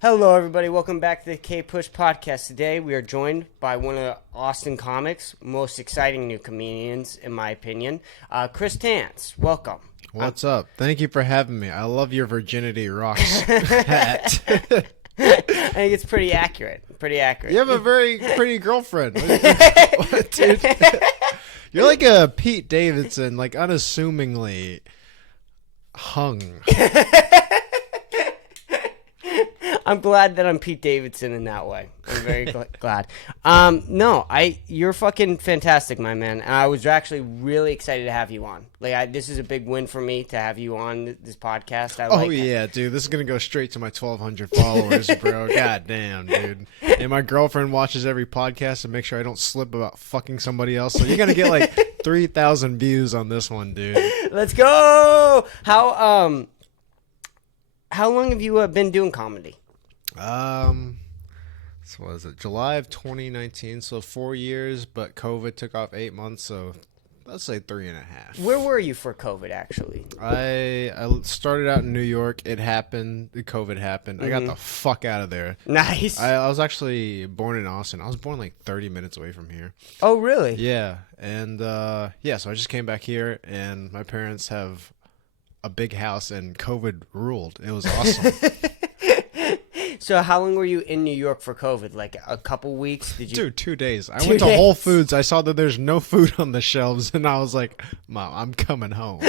Hello, everybody. Welcome back to the Kpush podcast. Today, we are joined by one of Austin Comics' most exciting new comedians, in my opinion, Chris Tance. Welcome. What's up? Thank you for having me. I love your Virginity Rocks hat. I think it's pretty accurate. Pretty accurate. You have a very pretty girlfriend. What, dude? You're like a Pete Davidson, like unassumingly hung. I'm glad that I'm Pete Davidson in that way. I'm very glad. You're fucking fantastic, my man. And I was actually really excited to have you on. This is a big win for me to have you on this podcast. Yeah, dude. This is going to go straight to my 1,200 followers, bro. God damn, dude. And my girlfriend watches every podcast to make sure I don't slip about fucking somebody else. So you're going to get like 3,000 views on this one, dude. Let's go! How long have you been doing comedy? So what is it? July of 2019, so 4 years, but COVID took off 8 months, so let's say 3.5. Where were you for COVID, actually? I started out in New York. It happened. The COVID happened. I got the fuck out of there. Nice. I was actually born in Austin. I was born like 30 minutes away from here. Oh, really? Yeah, and so I just came back here, and my parents have a big house, and COVID ruled. It was awesome. So how long were you in New York for COVID? Like a couple weeks? Did you? Dude, 2 days. I went to Whole Foods. I saw that there's no food on the shelves, and I was like, Mom, I'm coming home.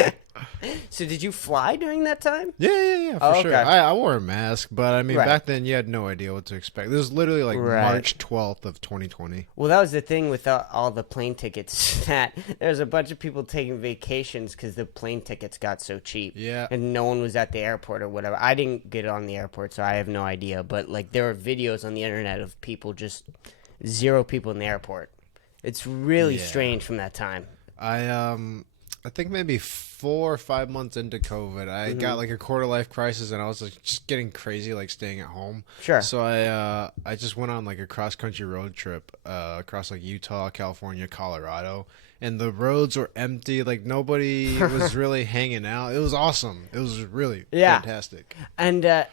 So did you fly during that time? Yeah, for sure. Okay. I wore a mask, but I mean, Right. back then you had no idea what to expect. This was literally like Right. March 12th of 2020. Well, that was the thing with all the plane tickets, that there's a bunch of people taking vacations because the plane tickets got so cheap. Yeah. And no one was at the airport or whatever. I didn't get on the airport, so I have no idea. But like, there are videos on the internet of people, just zero people in the airport. It's really strange from that time. I think maybe 4 or 5 months into COVID, I got like a quarter life crisis, and I was like just getting crazy, like staying at home. Sure. So I just went on like a cross country road trip across like Utah, California, Colorado, and the roads were empty. Like nobody was really hanging out. It was awesome. It was really fantastic. And did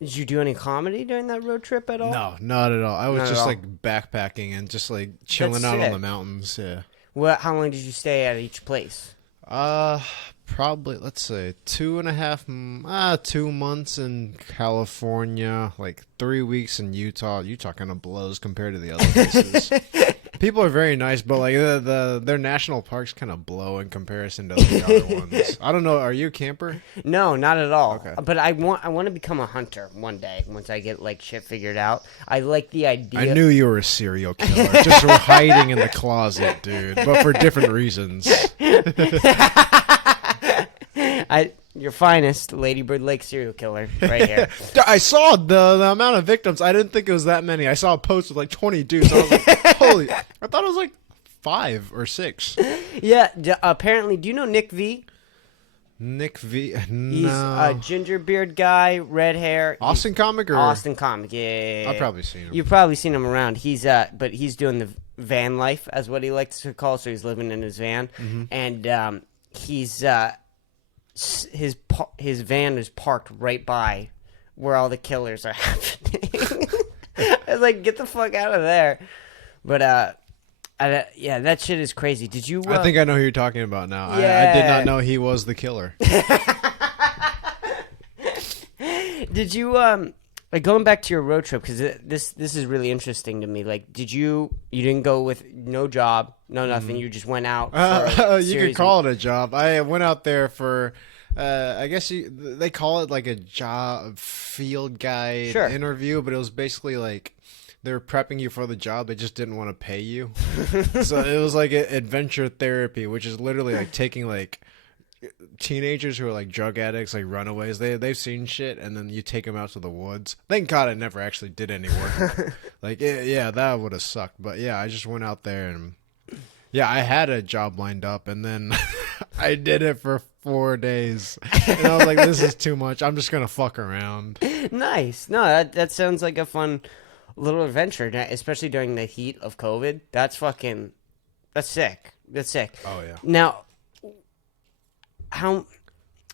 you do any comedy during that road trip at all? No, not at all. I was Not at just all. like backpacking and just like chilling That's out on sick. the mountains. Yeah. Well, how long did you stay at each place? Probably, let's say 2 months in California, like 3 weeks in Utah. Utah kind of blows compared to the other places. People are very nice, but like their national parks kind of blow in comparison to the other ones. I don't know. Are you a camper? No, not at all. Okay. But I want to become a hunter one day once I get like shit figured out. I like the idea. I knew you were a serial killer, just hiding in the closet, dude, but for different reasons. Your finest Ladybird Lake serial killer right here. I saw the amount of victims. I didn't think it was that many. I saw a post with like 20 dudes. I was like, holy! I thought it was like 5 or 6. Yeah. Apparently, do you know Nick V? Nick V. He's No. a ginger beard guy, red hair. Austin comic or Austin comic. Yeah. I've probably seen him. You've probably seen him around. But he's doing the van life, as what he likes to call. So he's living in his van, and he's his van is parked right by where all the killers are happening. I was like, get the fuck out of there. But yeah, that shit is crazy. Did you? I think I know who you're talking about now. I did not know he was the killer. Did you like going back to your road trip, because this is really interesting to me. Like, you didn't go with no job, no nothing. You just went out. For You could call it a job. I went out there for, I guess they call it like a job field guide interview, but it was basically like they were prepping you for the job. They just didn't want to pay you. So it was like adventure therapy, which is literally like taking like teenagers who are like drug addicts, like runaways. They've seen shit, and then you take them out to the woods. Thank God I never actually did any work. That would have sucked. But yeah, I just went out there, and yeah, I had a job lined up, and then I did it for 4 days, and I was like, this is too much. I'm just gonna fuck around. Nice. No, that sounds like a fun little adventure, especially during the heat of COVID. That's sick. That's sick. Oh yeah. Now, how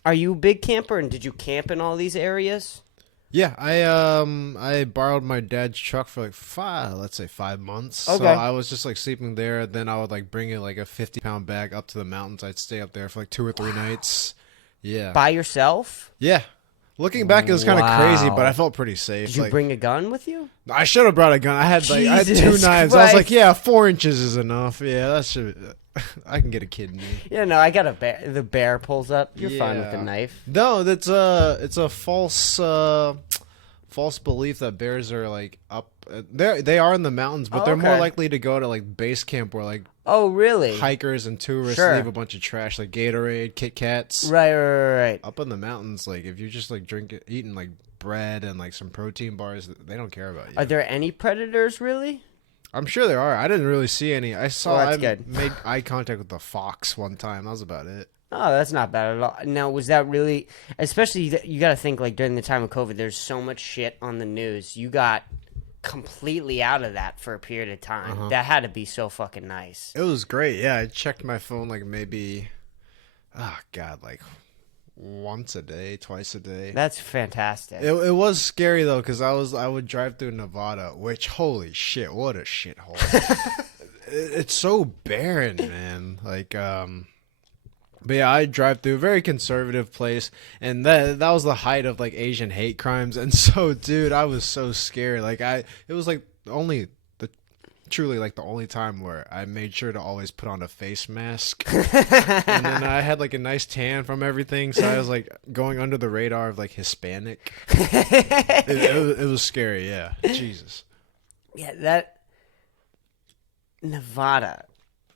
are you a big camper, and did you camp in all these areas? Yeah, I borrowed my dad's truck for like let's say 5 months. Okay. So I was just like sleeping there. Then I would like bring it like a 50-pound bag up to the mountains. I'd stay up there for like 2 or 3 nights. Yeah. By yourself? Yeah. Looking back, it was kind of crazy, but I Wow. felt pretty safe. Did you Like, bring a gun with you? I should have brought a gun. I had 2 Jesus knives. I was like, Christ. yeah, 4 inches is enough. Yeah, that should. I can get a kidney. Yeah, no, I got a bear. The bear pulls up. You're fine with the Yeah. knife. No, it's a false belief that bears are like up. They are in the mountains, but Oh, they're more okay. likely to go to like base camp where like Oh, really? hikers and tourists Sure. leave a bunch of trash like Gatorade, Kit Kats. Right. Up in the mountains, like if you just like eating like bread and like some protein bars, they don't care about you. Are there any predators, really? I'm sure there are. I didn't really see any. I saw. Oh, that's I good. made eye contact with the fox one time. That was about it. Oh, that's not bad at all. Now, was that really, especially, you got to think, like, during the time of COVID, there's so much shit on the news. You got completely out of that for a period of time. That had to be so fucking nice. It was great. Yeah, I checked my phone like maybe, oh God, like once a day, twice a day. That's fantastic. It was scary though, because I would drive through Nevada, which holy shit, what a shithole. It's so barren, man. Like but yeah, I drive through a very conservative place, and that was the height of like Asian hate crimes, and so dude, I was so scared. Like it was like truly like the only time where I made sure to always put on a face mask. And then I had like a nice tan from everything, so I was like going under the radar of like Hispanic. It was scary, yeah. Jesus. Yeah, that Nevada.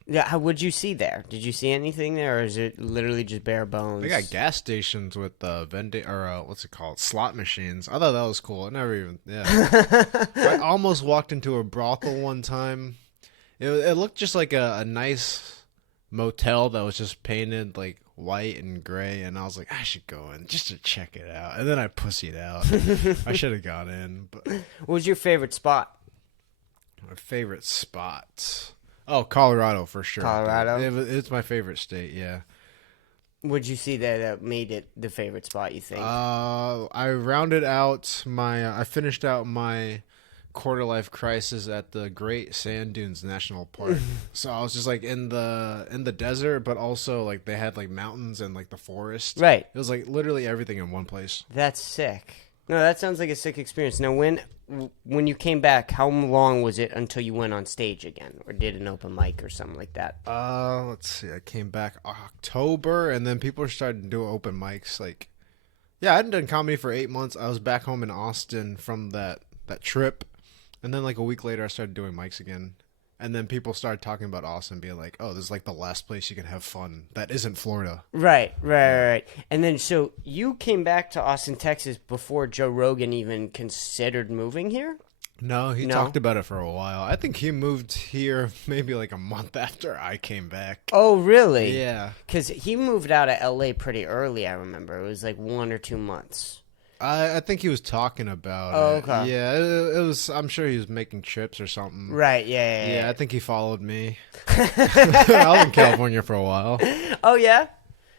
Yeah, how would you see there? Did you see anything there, or is it literally just bare bones? They got gas stations with vending or what's it called, slot machines. I thought that was cool. I never even I almost walked into a brothel one time. It looked just like a nice motel that was just painted like white and gray, and I was like, I should go in just to check it out. And then I pussied out. I should have gone in. But What was your favorite spot? my favorite spot. Oh, Colorado for sure. Colorado? It's my favorite state, yeah. What'd you see there that made it the favorite spot, you think? I rounded out I finished out my quarter life crisis at the Great Sand Dunes National Park. So I was just like in the desert, but also like they had like mountains and like the forest. Right. It was like literally everything in one place. That's sick. No, that sounds like a sick experience. Now, when you came back, how long was it until you went on stage again, or did an open mic or something like that? Let's see. I came back October, and then people started to do open mics. Like, yeah, I hadn't done comedy for 8 months. I was back home in Austin from that trip, and then like a week later, I started doing mics again. And then people started talking about Austin, being like, "Oh, this is like the last place you can have fun that isn't Florida." Right. And then, so you came back to Austin, Texas before Joe Rogan even considered moving here? No, he No? talked about it for a while. I think he moved here maybe like a month after I came back. Oh, really? Yeah. Because he moved out of L.A. pretty early, I remember. It was like 1 or 2 months. I think he was talking about Oh, it. okay. Yeah, it was. I'm sure he was making trips or something. Right, yeah. Yeah, I think he followed me. I was in California for a while. Oh, yeah?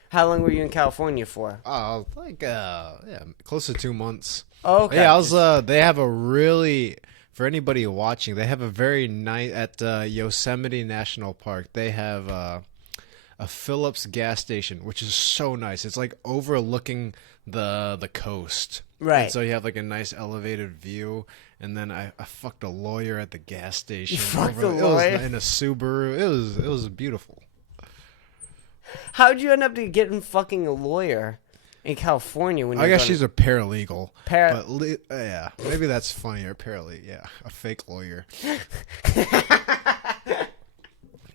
How long were you in California for? Oh, like close to 2 months. Oh, okay. Yeah, I was. They have a really, for anybody watching, they have a very nice at Yosemite National Park. They have a Phillips gas station, which is so nice. It's like overlooking the coast. Right. And so you have like a nice elevated view. And then I fucked a lawyer at the gas station. You fucked a It was lawyer? in a Subaru. It was beautiful. How'd you end up getting fucking a lawyer in California when you I guess she's a paralegal. Para- But yeah, maybe that's funnier. Paralegal, yeah, a fake lawyer.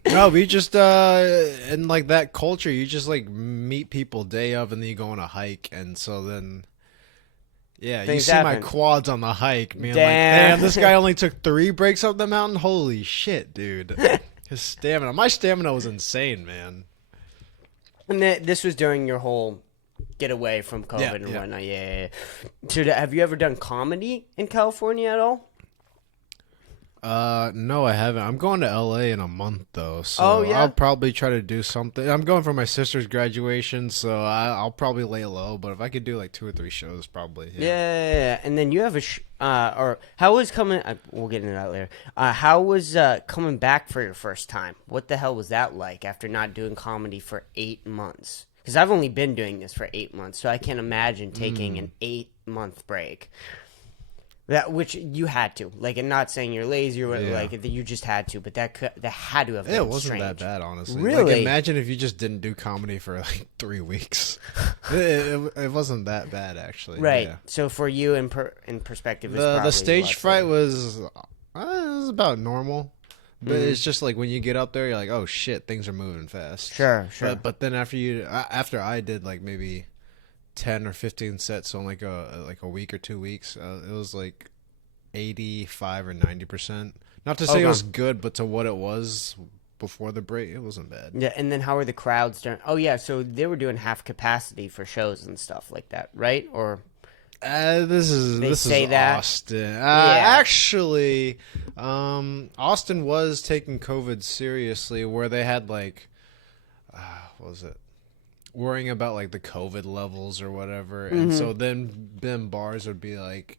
No, we just in like that culture, you just like meet people day of, and then you go on a hike, and so then yeah, Things you see happen. my quads on the hike, being like, Damn. damn, this guy only took 3 breaks up the mountain. Holy shit, dude! His stamina, my stamina was insane, man. And this was during your whole getaway from COVID Yeah, and yeah. whatnot. Yeah. So have you ever done comedy in California at all? No, I haven't. I'm going to LA in a month though, so Oh, yeah? I'll probably try to do something. I'm going for my sister's graduation, so I'll probably lay low. But if I could do like 2 or 3 shows, probably. Yeah, Yeah. yeah, yeah. And then you have or how was coming? We'll get into that later. How was coming back for your first time? What the hell was that like after not doing comedy for 8 months? Because I've only been doing this for 8 months, so I can't imagine taking an 8-month break. That which you had to, like, and not saying you're lazy or Yeah. like you just had to, but that had to have been It wasn't strange. that bad, honestly. Really? Like, imagine if you just didn't do comedy for like 3 weeks. It wasn't that bad, actually. Right. Yeah. So for you, in perspective, it's The probably stage less fright than- was it was about normal, but Mm-hmm. it's just like when you get up there, you're like, oh shit, things are moving fast. Sure. But then after I did like maybe 10 or 15 sets on like a week or 2 weeks, it was like 85 or 90%. Not to say it was good, but to what it was before the break, it wasn't bad. Yeah, and then how are the crowds doing? Oh yeah, so they were doing half capacity for shows and stuff like that, right? Or This is say that? Austin. Yeah. Actually, Austin was taking COVID seriously, where they had like, what was it? Worrying about like the COVID levels or whatever, and so then bars would be like,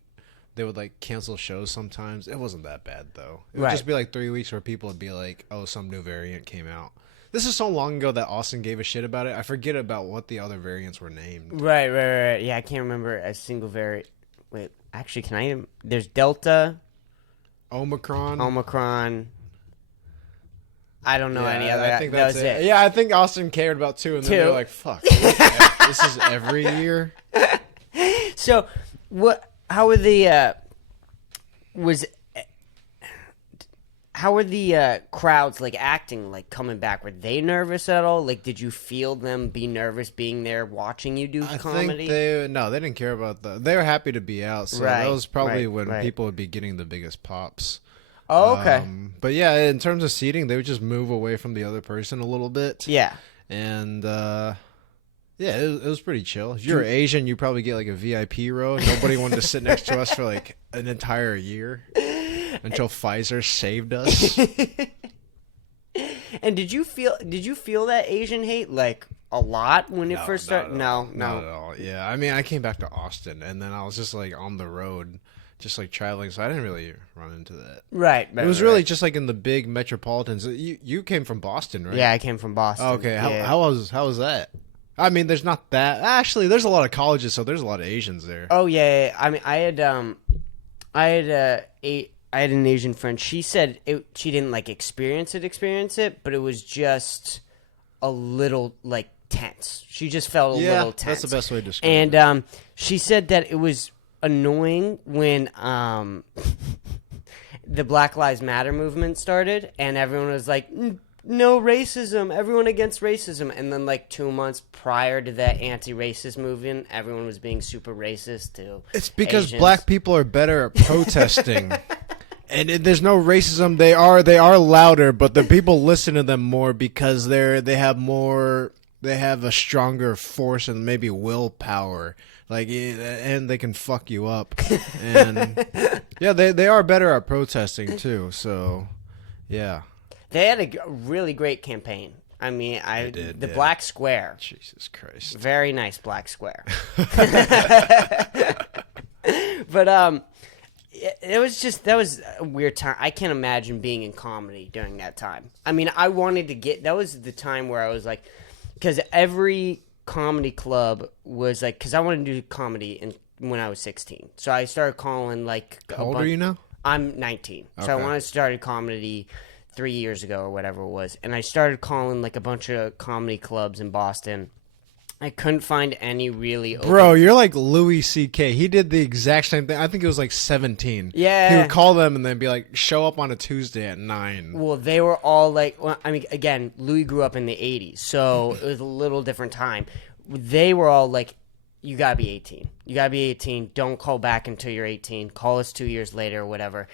they would like cancel shows sometimes. It wasn't that bad though. It would Right. just be like 3 weeks where people would be like, oh, some new variant came out. This is so long ago that Austin gave a shit about it. I forget about what the other variants were named. right. Yeah, I can't remember a single variant. Wait, actually, can I? There's Delta, Omicron. I don't know any other. I think that that's was it. Yeah, I think Austin cared about 2, and then 2. they're like, "Fuck, this is every year." So, what? How were the How were the crowds like acting, like coming back? Were they nervous at all? Like, did you feel them be nervous being there watching you do I comedy? think they didn't care about that. They were happy to be out, so Right, that was probably right, when right. people would be getting the biggest pops. Oh, okay. But yeah, in terms of seating, they would just move away from the other person a little bit. Yeah. And yeah, it was pretty chill. If you're Asian, you probably get like a VIP row. Nobody wanted to sit next to us for like an entire year until Pfizer saved us. And did you feel that Asian hate like a lot when it first started? Not at all. Yeah, I mean, I came back to Austin, and then I was just like on the road, just like traveling, so I didn't really run into that. Right. It was really just like in the big metropolitans. You came from Boston, right? Yeah, I came from Boston. Oh, okay. Yeah. How was that? I mean, there's not that. Actually, there's a lot of colleges, so there's a lot of Asians there. Oh yeah. I mean, I had an Asian friend. She said she didn't like experience it, but it was just a little like tense. She just felt a little tense. That's the best way to describe it. And she said that it was annoying when the Black Lives Matter movement started, and everyone was like, no racism, everyone against racism. And then like 2 months prior to that anti-racist movement, everyone was being super racist to It's because Asians. black people are better at protesting. And there's no racism. They are louder, but the people listen to them more because they have a stronger force and maybe willpower. Like, and they can fuck you up. And yeah, they are better at protesting too. So, yeah. They had a really great campaign. I mean, the Black Square. Jesus Christ. Very nice Black Square. But it was just, that was a weird time. I can't imagine being in comedy during that time. I mean, I wanted to that was the time where I was like, because every comedy club was like, because I wanted to do comedy when I was 16. So I started calling like. How old are you now? I'm 19. So I Okay. wanted to start comedy 3 years ago or whatever it was. And I started calling like a bunch of comedy clubs in Boston. I couldn't find any really open. Bro, you're like Louis C.K. He did the exact same thing. I think it was like 17. Yeah. He would call them and then be like, show up on a Tuesday at 9. Well, they were all like, well, I mean, again, Louis grew up in the 80s, so it was a little different time. They were all like, you gotta be 18. You gotta be 18. Don't call back until you're 18. Call us 2 years later or whatever.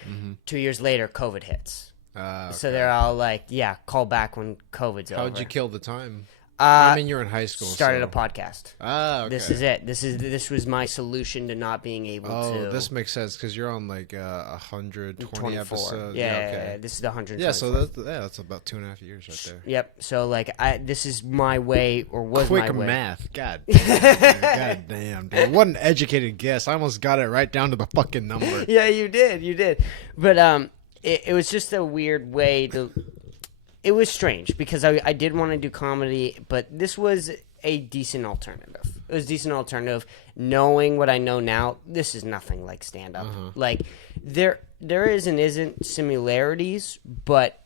2 years later, COVID hits. Okay. So they're all like, yeah, call back when COVID's over. How'd you kill the time? I mean, you're in high school. Started so. a podcast. Okay. This is it. This was my solution to not being able to. Oh, this makes sense because you're on like 120 episodes. Yeah, okay. This is the 120. Yeah, so that's about 2.5 years right there. Yep. So like, this is my way, or was Quick my way. math. God damn, God damn, dude. What an educated guess. I almost got it right down to the fucking number. Yeah, you did. But it was just a weird way to. It was strange because I did want to do comedy, but this was a decent alternative. It was a decent alternative. Knowing what I know now, this is nothing like stand-up. Like, there is and isn't similarities, but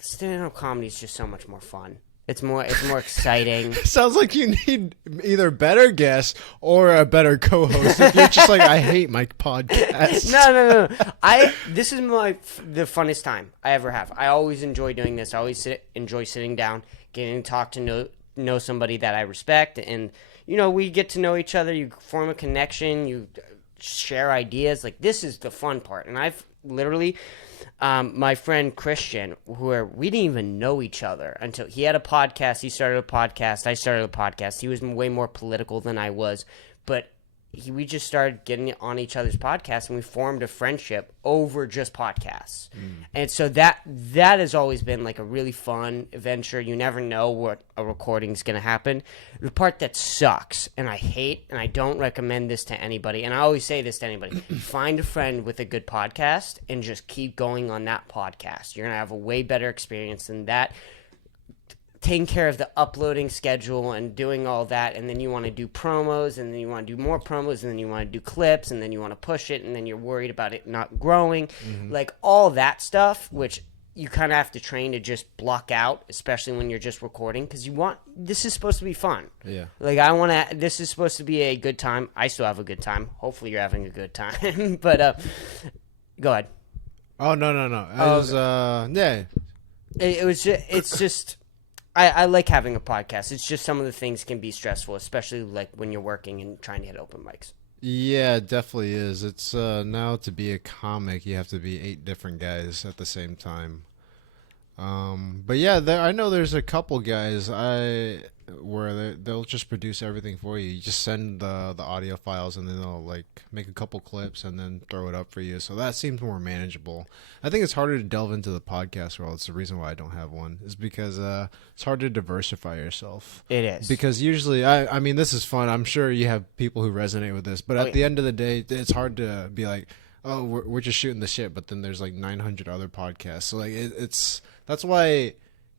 stand-up comedy is just so much more fun. It's more exciting. Sounds like you need either better guests or a better co-host. If you're just like, I hate my podcast. No. This is the funnest time I ever have. I always enjoy doing this. I always enjoy sitting down, getting to talk to know somebody that I respect, and we get to know each other. You form a connection. You share ideas. Like, this is the fun part. And I've literally. My friend Christian, where we didn't even know each other until he had a podcast. He started a podcast. I started a podcast. He was way more political than I was, but we just started getting on each other's podcasts, and we formed a friendship over just podcasts. And so that has always been like a really fun adventure. You never know what a recording is going to happen. The part that sucks, and I hate, and I don't recommend this to anybody, and I always say this to anybody, find a friend with a good podcast and just keep going on that podcast. You're going to have a way better experience than that. Taking care of the uploading schedule and doing all that, and then you want to do promos, and then you want to do more promos, and then you want to do clips, and then you want to push it, and then you're worried about it not growing. Like, all that stuff, which you kind of have to train to just block out, especially when you're just recording, because this is supposed to be fun. Yeah. Like, this is supposed to be a good time. I still have a good time. Hopefully you're having a good time. But, go ahead. Oh, no. Yeah. It's just... I like having a podcast. It's just some of the things can be stressful, especially like when you're working and trying to hit open mics. Yeah, it definitely is. It's now to be a comic, you have to be 8 different guys at the same time. But yeah, I know there's a couple guys where they'll just produce everything for you. You just send the audio files, and then they'll like make a couple clips and then throw it up for you. So that seems more manageable. I think it's harder to delve into the podcast world. It's the reason why I don't have one, is because it's hard to diversify yourself. It is. Because usually, I mean, this is fun. I'm sure you have people who resonate with this, but at the end of the day, it's hard to be like, oh, we're just shooting the shit, but then there's like 900 other podcasts. So like that's why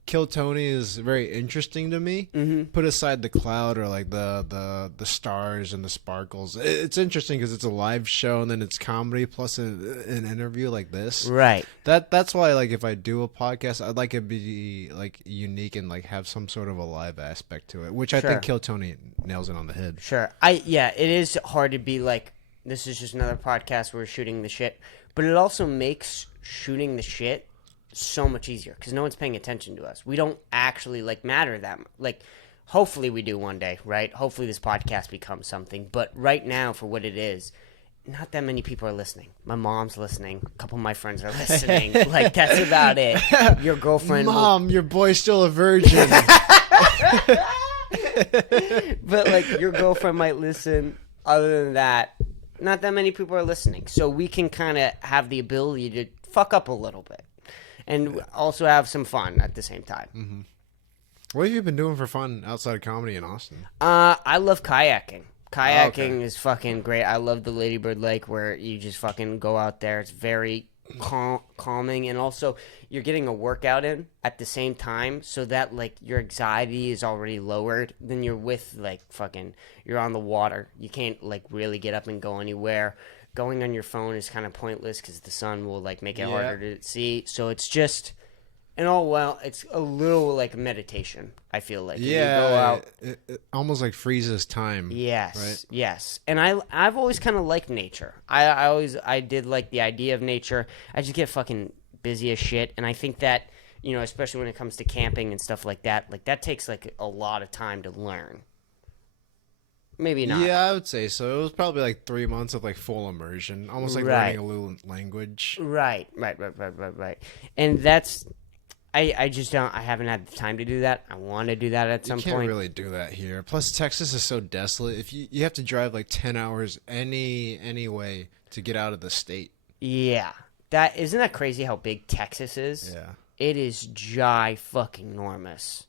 Kill Tony is very interesting to me. Put aside the cloud or like the stars and the sparkles. It's interesting because it's a live show and then it's comedy plus an interview like this. Right. That's why, like, if I do a podcast, I'd like it to be like unique and like have some sort of a live aspect to it, which I think Kill Tony nails it on the head. Sure. It is hard to be like, this is just another podcast where we're shooting the shit, but it also makes shooting the shit so much easier because no one's paying attention to us. We don't actually like matter that much. Like, hopefully we do one day, right? Hopefully this podcast becomes something. But right now, for what it is, not that many people are listening. My mom's listening. A couple of my friends are listening. Like, that's about it. Your girlfriend, Mom, your boy's still a virgin. But like, your girlfriend might listen. Other than that, not that many people are listening. So we can kind of have the ability to fuck up a little bit. And also have some fun at the same time. What have you been doing for fun outside of comedy in Austin? I love kayaking. Kayaking is fucking great. I love the Lady Bird Lake where you just fucking go out there. It's very calming, and also you're getting a workout in at the same time, so that like your anxiety is already lowered. Then you're with like fucking, you're on the water. You can't like really get up and go anywhere. Going on your phone is kind of pointless because the sun will like make it harder to see. So it's just, it's a little like meditation. I feel like you go out, it almost like freezes time. Yes, right? Yes. And I've always kind of liked nature. I did like the idea of nature. I just get fucking busy as shit, and I think that especially when it comes to camping and stuff like that takes like a lot of time to learn. Maybe not. Yeah, I would say so. It was probably like 3 months of like full immersion, almost like learning a new language. Right. And that's, I just don't. I haven't had the time to do that. I want to do that at some point. You can't really do that here. Plus, Texas is so desolate. If you have to drive like 10 hours any way to get out of the state. Yeah, that isn't that crazy how big Texas is. Yeah, it is fucking enormous.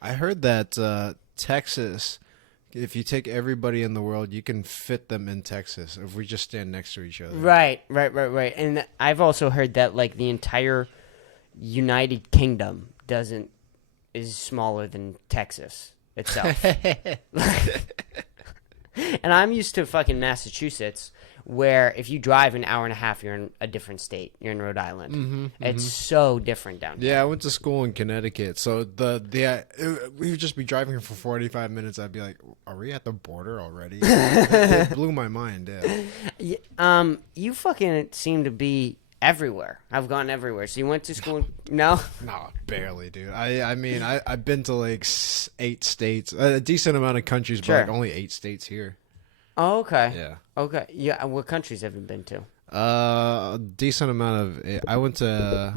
I heard that Texas, if you take everybody in the world, you can fit them in Texas if we just stand next to each other. Right. And I've also heard that like the entire United Kingdom is smaller than Texas itself. And I'm used to fucking Massachusetts, where if you drive an hour and a half, you're in a different state. You're in Rhode Island. It's so different down here. Yeah, I went to school in Connecticut, so we would just be driving here for 45 minutes. I'd be like, "Are we at the border already?" It blew my mind. Yeah. You fucking seem to be everywhere. I've gone everywhere. So you went to school? No? No, barely, dude. I mean, I've been to like 8 states, a decent amount of countries, but like only 8 states here. Oh, okay. Yeah. Okay. Yeah. What countries have you been to? A decent amount of. I went to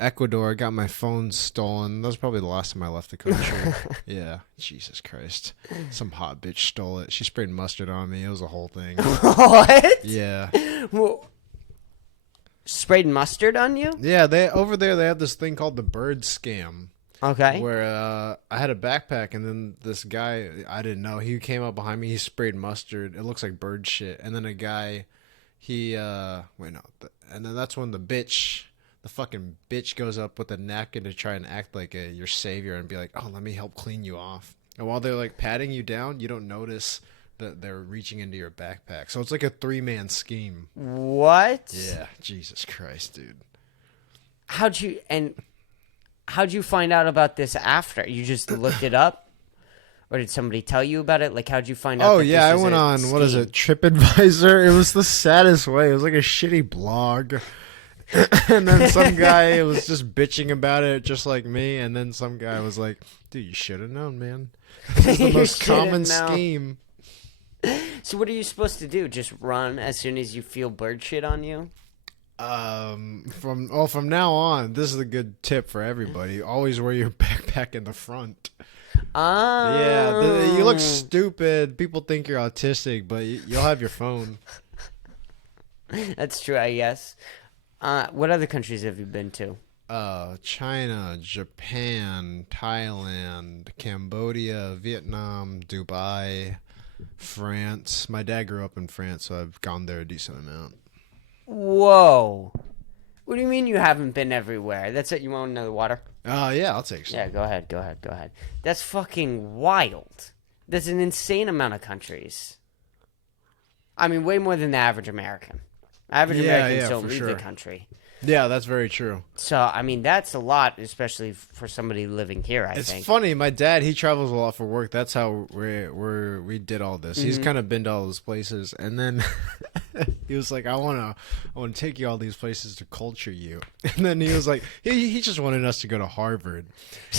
Ecuador. Got my phone stolen. That was probably the last time I left the country. Yeah. Jesus Christ. Some hot bitch stole it. She sprayed mustard on me. It was a whole thing. What? Yeah. Well, sprayed mustard on you? Yeah. Over there they have this thing called the bird scam. Okay. Where I had a backpack, and then this guy, I didn't know, he came up behind me, he sprayed mustard. It looks like bird shit. And then a guy, and then that's when the fucking bitch goes up with a napkin to try and act like your savior and be like, "Oh, let me help clean you off." And while they're like patting you down, you don't notice that they're reaching into your backpack. So it's like a 3-man scheme. What? Yeah, Jesus Christ, dude. How'd you find out about this after? You just looked it up? Or did somebody tell you about it? Like, how'd you find out? Oh, yeah, I went on, scheme? What is it, TripAdvisor? It was the saddest way. It was like a shitty blog. And then some guy was just bitching about it, just like me. And then some guy was like, "Dude, you should have known, man. This is the most common scheme." So what are you supposed to do? Just run as soon as you feel bird shit on you? From now on, this is a good tip for everybody. Always wear your backpack in the front. Oh. Yeah, you look stupid. People think you're autistic, but you'll have your phone. That's true, I guess. What other countries have you been to? China, Japan, Thailand, Cambodia, Vietnam, Dubai, France. My dad grew up in France, so I've gone there a decent amount. Whoa. What do you mean you haven't been everywhere? That's it? You want another water? Yeah, I'll take some. Yeah, go ahead. That's fucking wild. That's an insane amount of countries. I mean, way more than the average American. Average Americans don't leave the country. Yeah, that's very true. So, I mean, that's a lot, especially for somebody living here, I think. It's funny. My dad, he travels a lot for work. That's how we did all this. He's kind of been to all those places. And then he was like, I want to take you all these places to culture you. And then he was like, he just wanted us to go to Harvard.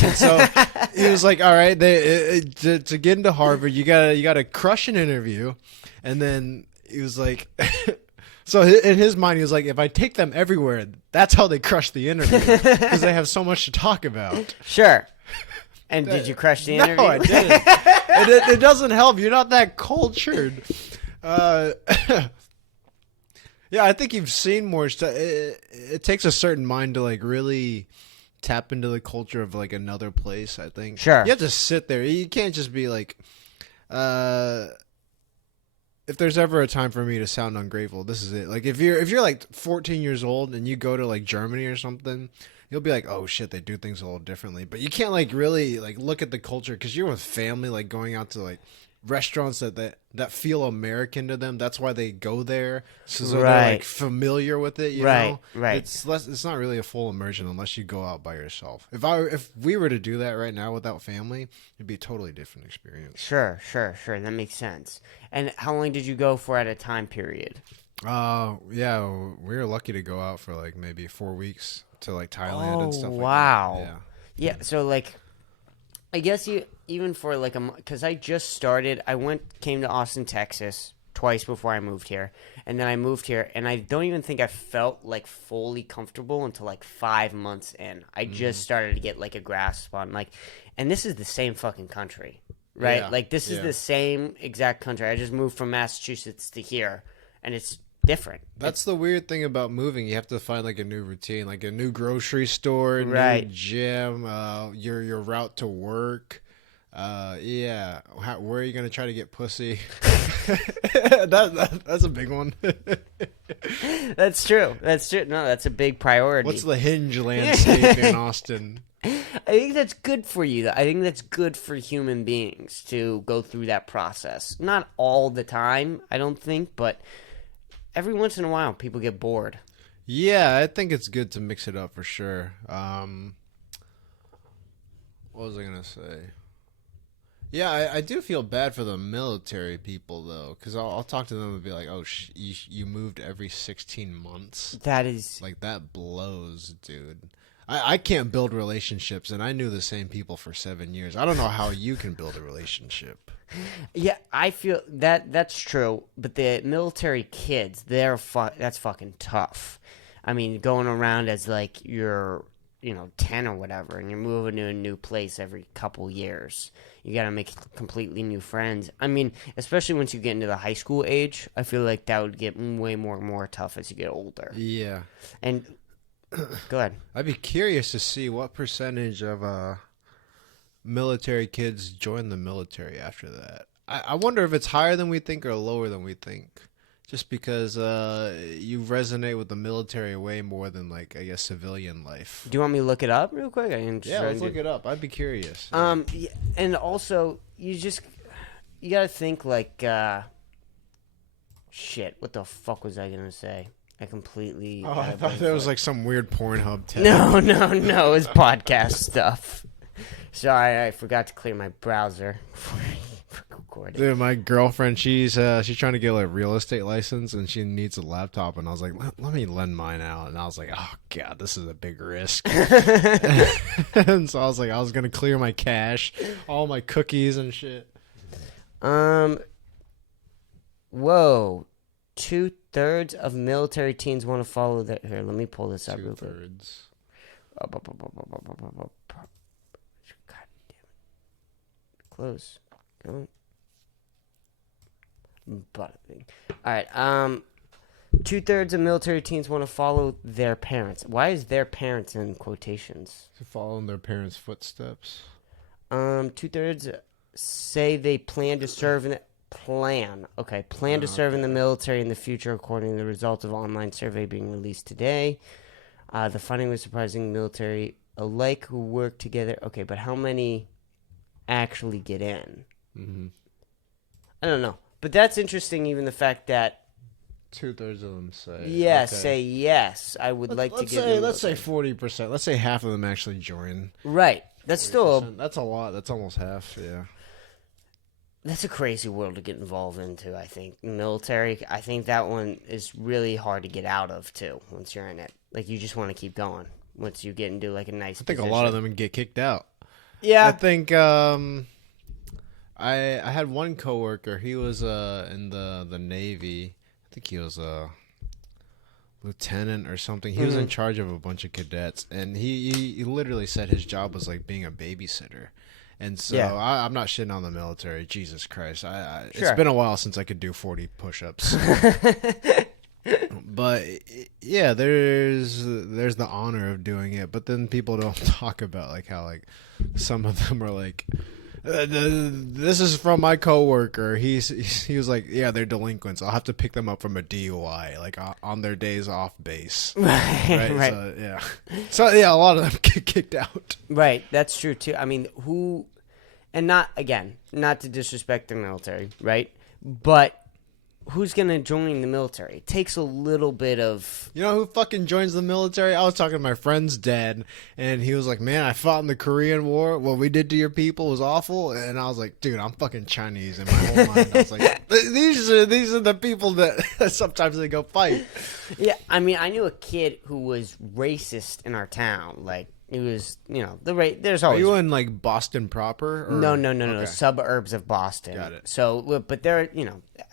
And so he was like, all right, to get into Harvard, you gotta crush an interview. And then he was like... So in his mind, he was like, if I take them everywhere, that's how they crush the interview, because they have so much to talk about. Sure. And did you crush the interview? No, I didn't. It doesn't help. You're not that cultured. Yeah, I think you've seen more stuff. It takes a certain mind to like really tap into the culture of like another place, I think. Sure. You have to sit there. You can't just be like... If there's ever a time for me to sound ungrateful, this is it. Like if you're like 14 years old and you go to like Germany or something, you'll be like, oh shit, they do things a little differently. But you can't like really like look at the culture because you're with family, like going out to like restaurants that feel American to them. That's why they go there, so they're like familiar with it. You know, right. It's not really a full immersion unless you go out by yourself. If we were to do that right now without family, it'd be a totally different experience. Sure. That makes sense. And how long did you go for at a time period? Yeah, we were lucky to go out for like maybe 4 weeks to like Thailand and stuff. Wow. Like that. Yeah. So like, I guess even for like because I just started. I came to Austin, Texas twice before I moved here. And then I moved here, and I don't even think I felt like fully comfortable until like 5 months in. I just started to get like a grasp on like, and this is the same fucking country, right? Yeah. Like this is the same exact country. I just moved from Massachusetts to here, and it's different. That's the weird thing about moving. You have to find like a new routine, like a new grocery store, Right. new gym, your route to work. Yeah. Where are you gonna try to get pussy? That's a big one. That's true. That's true. No, that's a big priority. What's the Hinge landscape in Austin? I think that's good for you. I think that's good for human beings to go through that process. Not all the time, I don't think, but every once in a while, people get bored. Yeah, I think it's good to mix it up for sure. What was I gonna say? Yeah, I do feel bad for the military people though, because I'll talk to them and be like, "Oh, you moved every 16 months." That is Like that blows, dude. I can't build relationships, and I knew the same people for 7 years. I don't know how you can build a relationship. Yeah, I feel that's true. But the military kids, that's fucking tough. I mean, going around as like you're 10 or whatever, and you're moving to a new place every couple years. You got to make completely new friends. I mean, especially once you get into the high school age, I feel like that would get way more tough as you get older. Yeah. And go ahead. I'd be curious to see what percentage of military kids join the military after that. I wonder if it's higher than we think or lower than we think. Just because you resonate with the military way more than, like, I guess, civilian life. Do you want me to look it up real quick? Yeah, let's look it up. I'd be curious. Yeah, and also, you got to think, like, shit, what the fuck was I going to say? I completely... Oh, I thought that was, like, some weird Pornhub tag. No, it was podcast stuff. Sorry, I forgot to clear my browser before recording. Dude, my girlfriend, she's trying to get a real estate license, and she needs a laptop, and I was like, let me lend mine out, and I was like, oh god, this is a big risk. And so I was like, I was gonna clear my cache, all my cookies and shit. Whoa, 2/3 of military teens want to follow their... Here, let me pull this up real quick. 2/3. God damn it. Close. Go. But all right. 2/3 of military teens want to follow their parents. Why is their parents in quotations? To follow in their parents' footsteps. 2/3 say they plan to serve in to serve in the military in the future, according to the results of an online survey being released today. The finding was surprising. Military alike who work together. Okay, but how many actually get in? Mm-hmm. I don't know. But that's interesting, even the fact that 2/3 of them say say yes. I would like to get in. Let's say 40%. Let's say half of them actually join. Right. That's 40%. still that's a lot. That's almost half. Yeah. That's a crazy world to get involved into, I think. Military, I think that one is really hard to get out of, too, once you're in it. Like, you just want to keep going once you get into, like, a nice position. A lot of them get kicked out. Yeah. I think, I had one coworker. He was in the Navy. I think he was a lieutenant or something. He was in charge of a bunch of cadets, and he literally said his job was like being a babysitter. And so I'm not shitting on the military. Jesus Christ, it's been a while since I could do 40 push-ups. But yeah, there's the honor of doing it. But then people don't talk about like how like some of them are like. This is from my coworker. He was like, yeah, they're delinquents. I'll have to pick them up from a DUI, like on their days off base. Right. So, yeah. So yeah, a lot of them get kicked out. Right. That's true too. I mean, not to disrespect the military, right? But who's gonna join the military? It takes a little bit of... You know who fucking joins the military? I was talking to my friend's dad, and he was like, man, I fought in the Korean War. What we did to your people was awful. And I was like, dude, I'm fucking Chinese in my whole mind. I was like, these are the people that sometimes they go fight. Yeah, I mean, I knew a kid who was racist in our town, like He was, the rate. There's Are always. you in like Boston proper? Or? No. Okay. Suburbs of Boston. Got it. So, but there,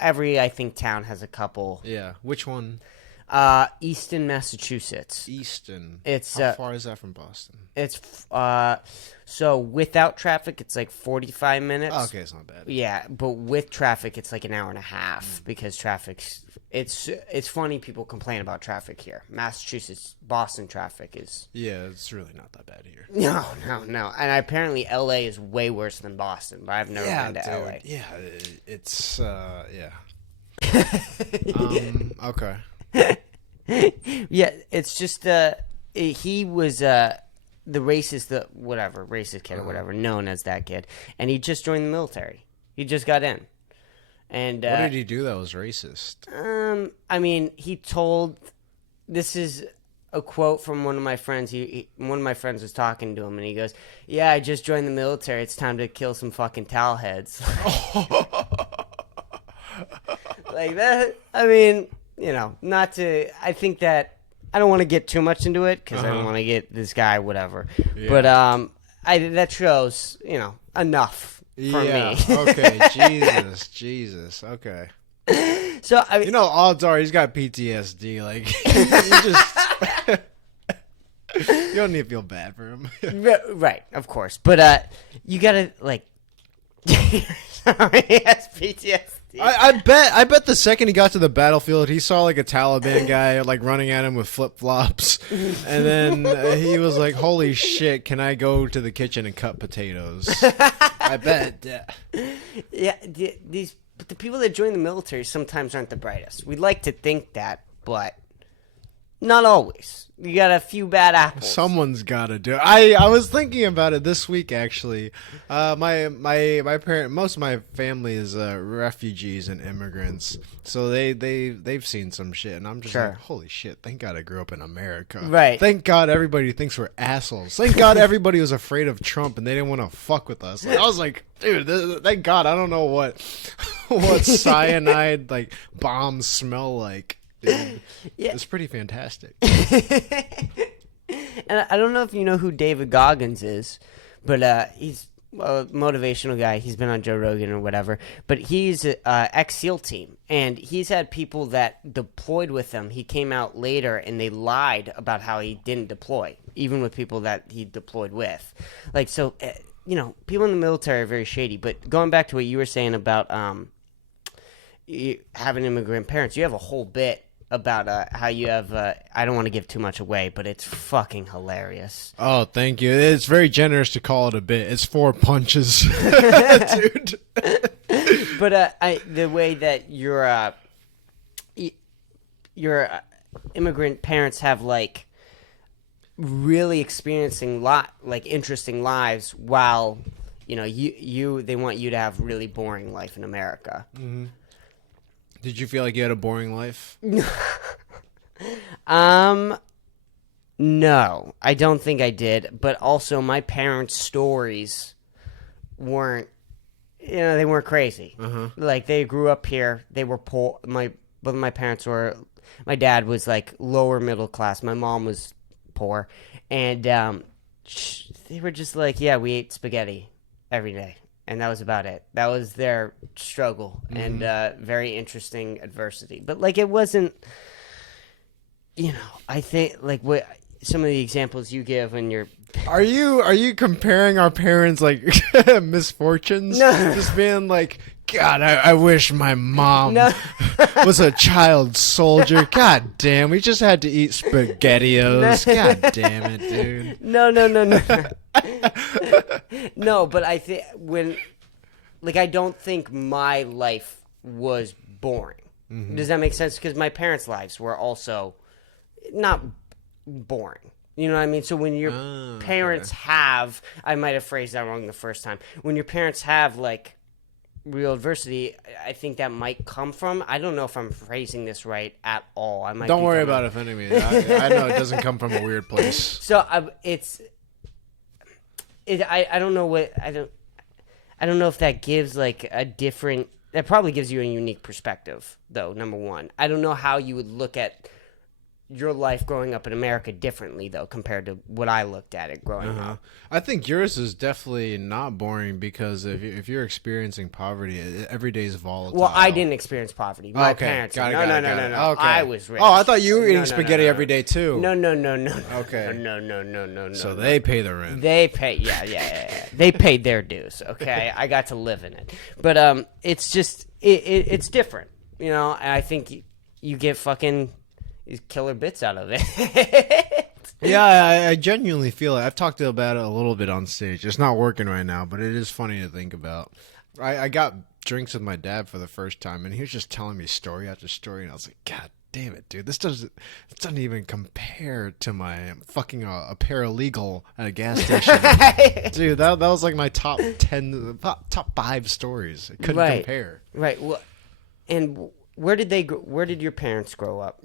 every I think town has a couple. Yeah. Which one? Easton, Massachusetts. Easton. It's how far is that from Boston? It's so without traffic, it's like 45 minutes. Oh, okay, it's not bad. Yeah, but with traffic, it's like an hour and a half because traffic's. It's funny people complain about traffic here. Massachusetts, Boston traffic is. Yeah, it's really not that bad here. No, and apparently L.A. is way worse than Boston. But I've never been to L.A. Yeah, it's yeah. Okay. Yeah, it's just he was the racist kid or whatever, known as that kid, and he just joined the military. He just got in, and what did he do that was racist? I mean, he told. This is a quote from one of my friends. One of my friends was talking to him, and he goes, "Yeah, I just joined the military. It's time to kill some fucking towel heads." Like that. I mean. Not to. I think that I don't want to get too much into it because I don't want to get this guy whatever. Yeah. But that shows enough for me. Okay, Jesus. Okay. So I mean, odds are he's got PTSD. Like you don't need to feel bad for him. Right, of course, but you gotta like. Sorry, he has PTSD. I bet the second he got to the battlefield, he saw like a Taliban guy like running at him with flip flops, and then he was like, "Holy shit! Can I go to the kitchen and cut potatoes?" I bet. Yeah, but the people that join the military sometimes aren't the brightest. We'd like to think that, but not always. You got a few bad apples. Someone's got to do it. I was thinking about it this week actually. My most of my family is refugees and immigrants, so they've seen some shit, and I'm just like, holy shit! Thank God I grew up in America. Right. Thank God everybody thinks we're assholes. Thank God everybody was afraid of Trump and they didn't want to fuck with us. Like, I was like, dude, thank God I don't know what cyanide like bombs smell like. Dude, yeah. It's pretty fantastic. And I don't know if you know who David Goggins is, but he's a motivational guy. He's been on Joe Rogan or whatever. But he's an ex-SEAL team, and he's had people that deployed with him. He came out later, and they lied about how he didn't deploy, even with people that he deployed with. Like, so, people in the military are very shady. But going back to what you were saying about having immigrant parents, you have a whole bit about how you have I don't want to give too much away, but it's fucking hilarious. Oh, thank you. It's very generous to call it a bit. It's 4 punches. Dude. But the way that your immigrant parents have like really experiencing interesting lives while they want you to have really boring life in America. Mm-hmm. Did you feel like you had a boring life? No, I don't think I did. But also, my parents' stories weren't, they weren't crazy. Uh-huh. Like, they grew up here. They were poor. Both of my parents were. My dad was like lower middle class. My mom was poor, and they were just like, yeah, we ate spaghetti every day. And that was about it. That was their struggle and very interesting adversity. But, like, it wasn't, I think, like, what some of the examples you give when you're... Are you comparing our parents, like, misfortunes? No. Just being like, God, I wish my mom was a child soldier. God damn, we just had to eat SpaghettiOs. God damn it, dude. No. No, but I think I don't think my life was boring. Mm-hmm. Does that make sense? Because my parents' lives were also not boring. You know what I mean? So when your parents have, I might have phrased that wrong the first time. When your parents have like real adversity, I think that might come from. I don't know if I'm phrasing this right at all. Don't worry about offending me. I know it doesn't come from a weird place. So I don't know what I don't know if that gives like a different. That probably gives you a unique perspective, though. Number one, I don't know how you would look at your life growing up in America differently, though, compared to what I looked at it growing up. I think yours is definitely not boring because if you're experiencing poverty, every day is volatile. Well, I didn't experience poverty. My parents. No. Okay. I was rich. Oh, I thought you were eating spaghetti every day too. No. Okay. No. So they pay the rent. They pay. Yeah. They paid their dues. Okay, I got to live in it, but it's just it's different, you know. And I think you get fucking these killer bits out of it. Yeah, I genuinely feel it. I've talked about it a little bit on stage. It's not working right now, but it is funny to think about. I got drinks with my dad for the first time, and he was just telling me story after story, and I was like, God damn it, dude, this doesn't even compare to my fucking a paralegal at a gas station. Dude, that was like my top 5 stories. It couldn't compare. Right. Well, and where did your parents grow up?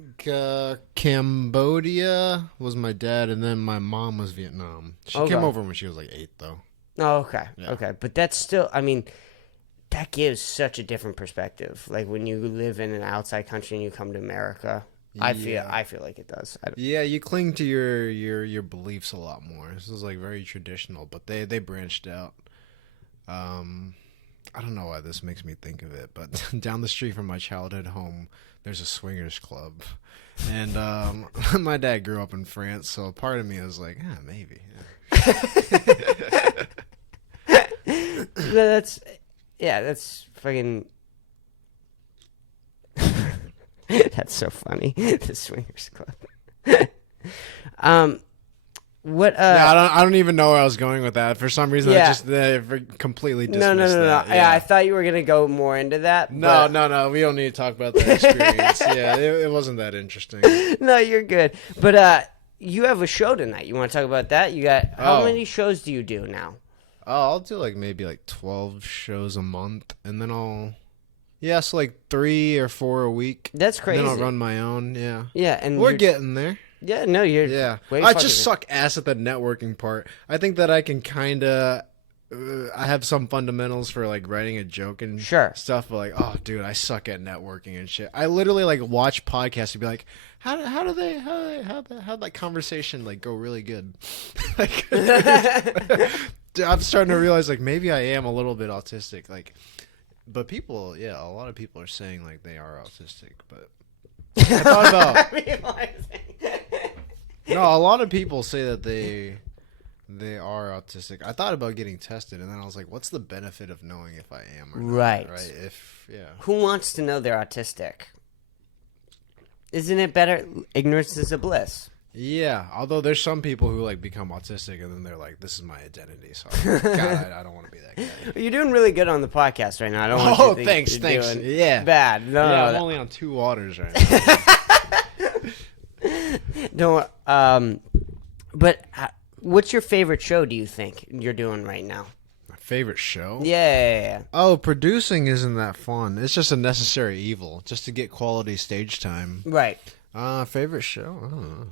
Cambodia was my dad, and then my mom was Vietnam. She came over when she was like 8, though. Oh, okay. Yeah. Okay. But that's still, I mean, that gives such a different perspective. Like when you live in an outside country and you come to America, I feel like it does. Yeah, you cling to your beliefs a lot more. This is like very traditional, but they branched out. I don't know why this makes me think of it, but down the street from my childhood home, there's a swingers club. And my dad grew up in France, so part of me was like, maybe. That's fucking... That's so funny. The swingers club. What? Yeah, I don't even know where I was going with that. For some reason, I just completely dismissed that. No. Yeah, I thought you were gonna go more into that. No. We don't need to talk about that experience. Yeah, it wasn't that interesting. No, you're good. But you have a show tonight. You want to talk about that? You got how many shows do you do now? Oh, I'll do maybe 12 shows a month, and then so 3 or 4 a week. That's crazy. Then I'll run my own. Yeah. Yeah, and we're getting there. Yeah, no, you're... Yeah. I just suck ass at the networking part. I think that I can kind of... I have some fundamentals for, writing a joke and stuff, but, oh, dude, I suck at networking and shit. I literally, watch podcasts and be like, how that conversation, go really good? I'm starting to realize, maybe I am a little bit autistic, but people, a lot of people are saying, they are autistic, but... I thought about... No, a lot of people say that they are autistic. I thought about getting tested, and then I was like, what's the benefit of knowing if I am or not? Right. Who wants to know they're autistic? Isn't it better? Ignorance is a bliss. Yeah, although there's some people who become autistic, and then they're like, this is my identity, so God, I don't want to be that guy. You're doing really good on the podcast right now. I don't want you to think thanks. Doing bad. No, I'm only on 2 waters right now. No, but what's your favorite show, do you think, you're doing right now? My favorite show? Yeah. Oh, producing isn't that fun. It's just a necessary evil, just to get quality stage time. Right. Favorite show? I don't know.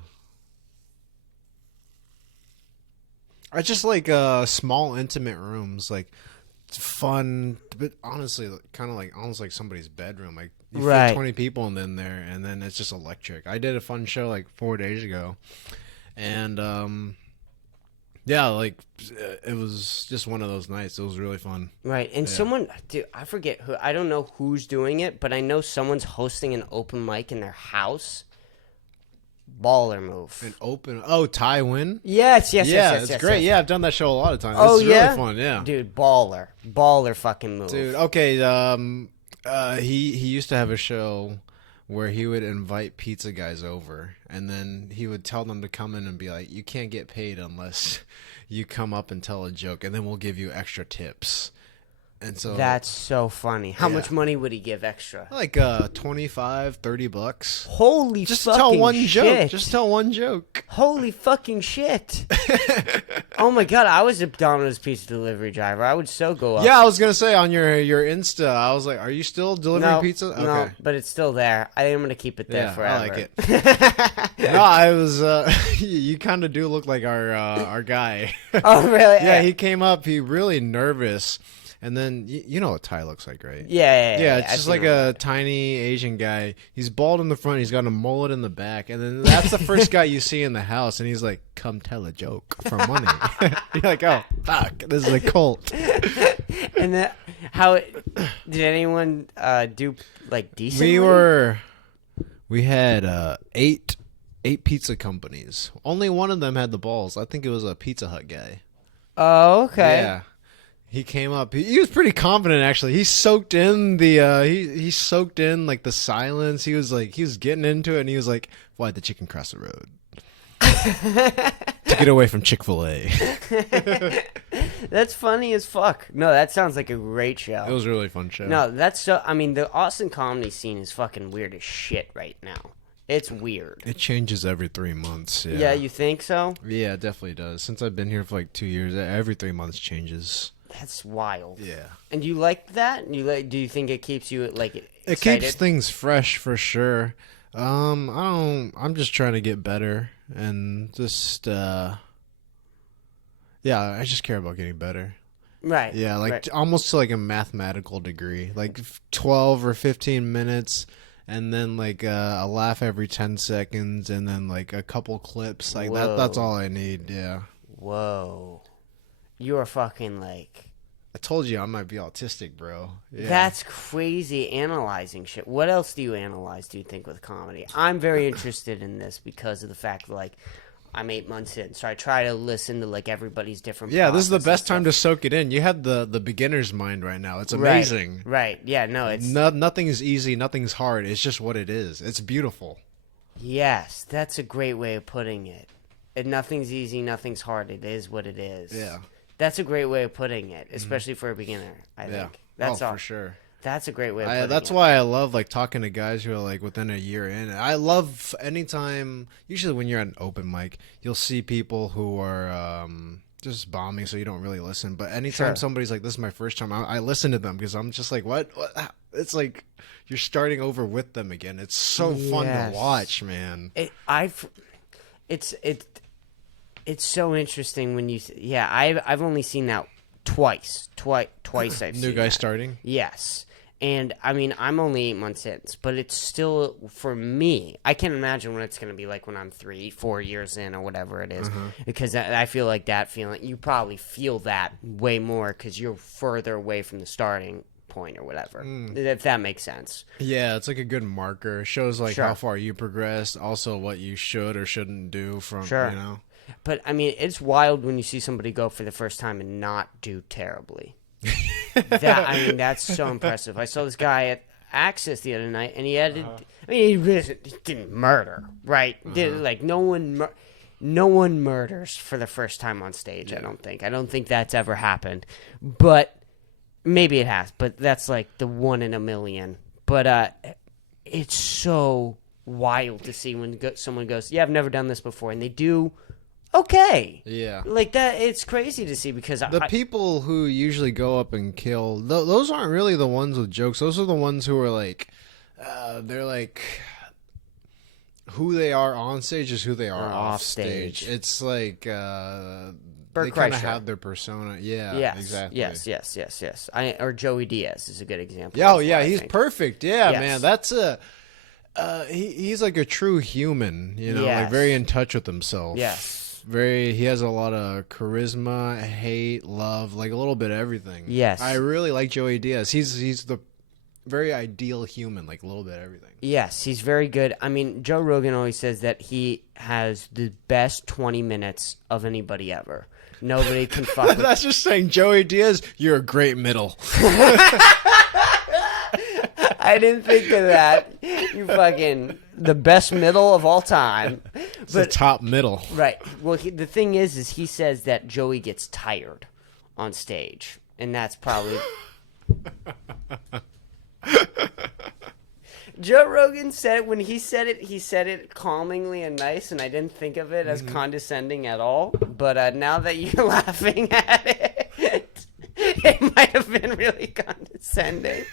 I just like small, intimate rooms, fun, but honestly, kind of almost like somebody's bedroom. You fit 20 people in there, and then it's just electric. I did a fun show 4 days ago, and it was just one of those nights. It was really fun. Right, and someone, dude, I forget who. I don't know who's doing it, but I know someone's hosting an open mic in their house. Baller move. An open... Oh, Ty Win? Yes. It's great. Yeah, I've done that show a lot of times. Oh, it's really fun, yeah. Dude, baller fucking move. Dude, okay, he used to have a show where he would invite pizza guys over, and then he would tell them to come in and be like, you can't get paid unless you come up and tell a joke, and then we'll give you extra tips. And so that's so funny. How much money would he give extra? $25, $30. Holy just fucking tell one shit. joke. Just tell one joke. Holy fucking shit. Oh my God, I was a Domino's pizza delivery driver. I would so go up. Yeah, I was going to say on your Insta, I was like, are you still delivering pizza? Okay. No, but it's still there. I think I'm going to keep it there forever. I like it. No, I was you kind of do look like our guy. Oh, really? Yeah, he came up, he really nervous. and then you know what Ty looks like, right? Yeah. It's just like a tiny Asian guy. He's bald in the front. He's got a mullet in the back, and then that's the first guy you see in the house, and he's like, "Come tell a joke for money." You're like, "Oh fuck, this is a cult." And then did anyone do like decently? We had eight pizza companies. Only one of them had the balls. I think it was a Pizza Hut guy. Oh, okay. Yeah. He came up. He was pretty confident, actually. He soaked in the he soaked in like the silence. He was getting into it, and he was like, "Why'd the chicken cross the road?" To get away from Chick-fil-A. That's funny as fuck. No, that sounds like a great show. It was a really fun show. No, that's so. I mean, the Austin comedy scene is fucking weird as shit right now. It's weird. It changes every 3 months. Yeah. Yeah, you think so? Yeah, it definitely does. Since I've been here for like 2 years, every 3 months changes. That's wild. Yeah. And you like that? Do you think it keeps you like excited? It keeps things fresh for sure. I'm just trying to get better and just I just care about getting better. Right. Yeah, like right. Almost to like a mathematical degree. Like 12 or 15 minutes and then like a laugh every 10 seconds and then like a couple clips. Like that's all I need, yeah. Whoa. You are fucking like... I told you I might be autistic, bro. Yeah. That's crazy analyzing shit. What else do you analyze, do you think, with comedy? I'm very interested in this because of the fact that, like, I'm 8 months in, so I try to listen to, like, everybody's different this is the best time to soak it in. You have the beginner's mind right now. It's amazing. Right. Yeah, no, it's... nothing is easy. Nothing's hard. It's just what it is. It's beautiful. Yes, that's a great way of putting it. Nothing's easy, nothing's hard. It is what it is. Yeah. That's a great way of putting it, especially for a beginner, I think. That's all. For sure. That's a great way of putting it. That's why I love like talking to guys who are like within a year in. I love anytime, usually when you're at an open mic, you'll see people who are just bombing, so you don't really listen. But anytime somebody's like, "This is my first time," I listen to them because I'm just like, "What?" It's like you're starting over with them again. It's so fun to watch, man. It's so interesting when you... I've only seen that twice. Twice I've seen New guy that. starting? Yes. And, I mean, I'm only 8 months in, but it's still, for me, I can't imagine what it's going to be like when I'm 3-4 years in or whatever it is. Because I feel like that feeling... You probably feel that way more because you're further away from the starting point or whatever, if that makes sense. Yeah, it's like a good marker. It shows like how far you progressed, also what you should or shouldn't do from, you know... But, I mean, it's wild when you see somebody go for the first time and not do terribly. That's so impressive. I saw this guy at Access the other night, and he had... he didn't murder, right? No one murders for the first time on stage, I don't think. I don't think that's ever happened. But, maybe it has, but that's like the 1 in a million. But, it's so wild to see when someone goes, "Yeah, I've never done this before," and they do... Okay. Yeah. Like that, it's crazy to see because the people who usually go up and kill, those aren't really the ones with jokes. Those are the ones who are like, they're like, who they are on stage is who they are off stage. It's like, they kind of have their persona. Yeah. Yes. Exactly. Yes. Or Joey Diaz is a good example. Oh, yeah. He's perfect. Yeah, man. That's he's like a true human, you know, like very in touch with himself. Yes. He has a lot of charisma, hate, love, like a little bit of everything. Yes. I really like Joey Diaz. He's the very ideal human, like a little bit of everything. Yes, he's very good. I mean, Joe Rogan always says that he has the best 20 minutes of anybody ever. Nobody can fuck with... That's just saying, Joey Diaz, you're a great middle. I didn't think of that. You fucking... The best middle of all time. It's the top middle. Right. Well, the thing is he says that Joey gets tired on stage. And that's probably... Joe Rogan said, when he said it calmingly and nice, and I didn't think of it as condescending at all. But now that you're laughing at it, it might have been really condescending.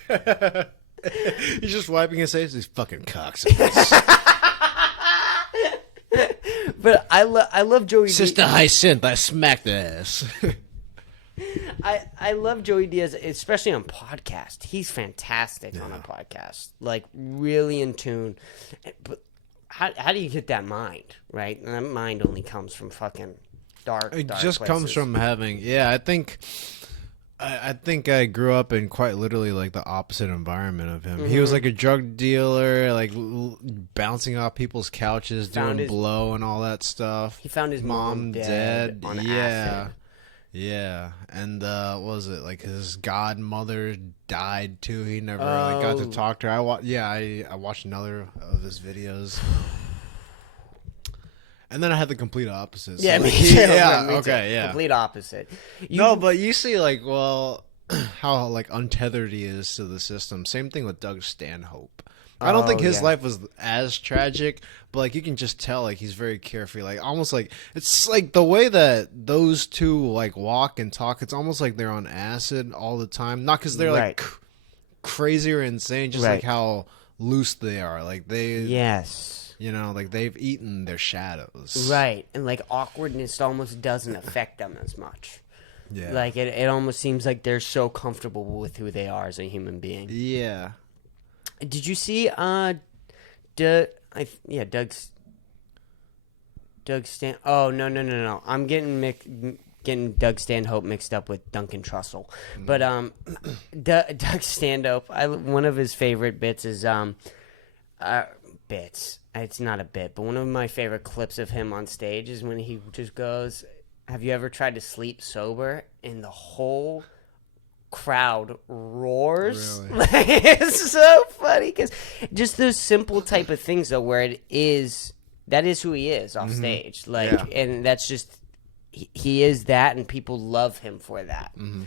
He's just wiping his face. These fucking cocksuckers. But I love Joey. Sister Hyacinth, I smacked the ass. I love Joey Diaz, especially on podcast. He's fantastic on a podcast, like really in tune. But how do you get that mind, right? And that mind only comes from fucking dark. It dark just places. comes from having. Yeah, I think I grew up in quite literally like the opposite environment of him. He was like a drug dealer, like bouncing off people's couches, doing blow and all that stuff. He found his mom dead on acid. Yeah, and what was it, like his godmother died too? He never really got to talk to her. I watched another of his videos, and then I had the complete opposite. Yeah, so, me like, too. Yeah, Me too. okay, yeah, complete opposite. No, but you see, like, well, how like untethered he is to the system. Same thing with Doug Stanhope. I don't think his life was as tragic, but like you can just tell like he's very carefree. Like almost like it's like the way that those two like walk and talk. It's almost like they're on acid all the time. Not because they're like crazy or insane, just like how loose they are. Like they, you know, like they've eaten their shadows. Right, and like awkwardness almost doesn't affect them as much. Yeah, like it almost seems like they're so comfortable with who they are as a human being. Yeah. Did you see Doug Stan? Oh no! I'm getting Doug Stanhope mixed up with Duncan Trussell. But Doug Stanhope, one of his favorite bits is bits. It's not a bit, but one of my favorite clips of him on stage is when he just goes, "Have you ever tried to sleep sober?" And the whole crowd roars. Really? It's so funny because just those simple type of things though, where that is who he is off stage, like, and that's just he is that, and people love him for that. Oh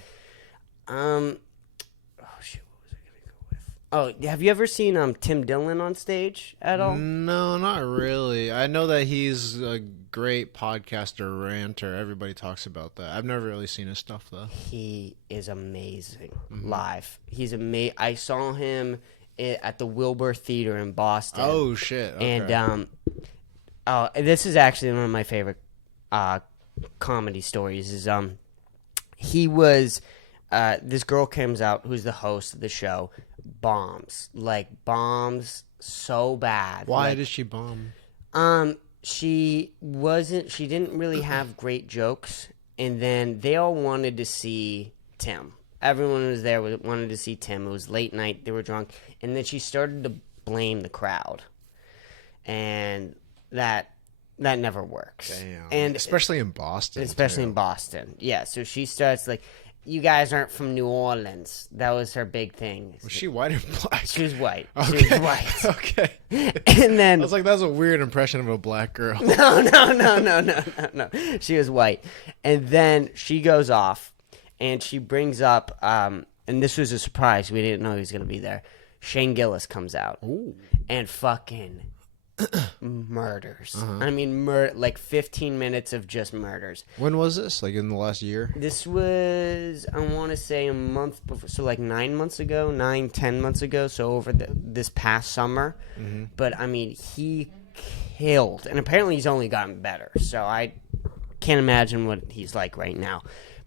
shit, what was I gonna go with? Oh, have you ever seen Tim Dillon on stage at all? No, not really. I know that he's a great podcaster, ranter. Everybody talks about that. I've never really seen his stuff though. He is amazing live. He's amazing. I saw him at the Wilbur Theater in Boston. Oh shit! Okay. And this is actually one of my favorite comedy stories. Is he was this girl comes out who's the host of the show, bombs so bad. Why did she bomb? She didn't really have great jokes, and then they all wanted to see Tim. Everyone who was there wanted to see Tim. It was late night, they were drunk, and then she started to blame the crowd. And that never works. Damn. And especially in Boston. In Boston. Yeah, so she starts like, "You guys aren't from New Orleans." That was her big thing. Was she white or black? She was white. Okay. She was white. Okay. And then I was like, that's a weird impression of a black girl. No. She was white. And then she goes off and she brings up, and this was a surprise. We didn't know he was going to be there. Shane Gillis comes out. Ooh. And fucking murders. I mean, like 15 minutes of just murders. When was this? Like in the last year? This was, I want to say a month before. So like 10 months ago. So over this past summer. But I mean, he killed. And apparently he's only gotten better. So I can't imagine what he's like right now.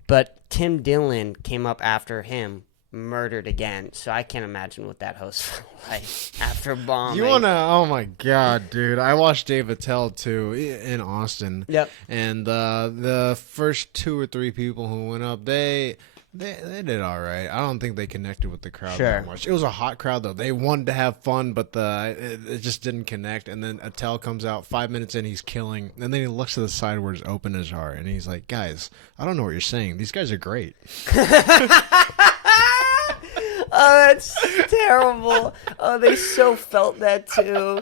But Tim Dillon came up after him, murdered again, so I can't imagine what that host felt like after bombing. You wanna? Oh my god, dude! I watched Dave Attell too in Austin. Yep. And the first 2 or 3 people who went up, they did all right. I don't think they connected with the crowd that much. It was a hot crowd though. They wanted to have fun, but it just didn't connect. And then Attell comes out 5 minutes in, he's killing, and then he looks to the side where it's open his heart, and he's like, "Guys, I don't know what you're saying. These guys are great." Oh, that's terrible. Oh, they so felt that too.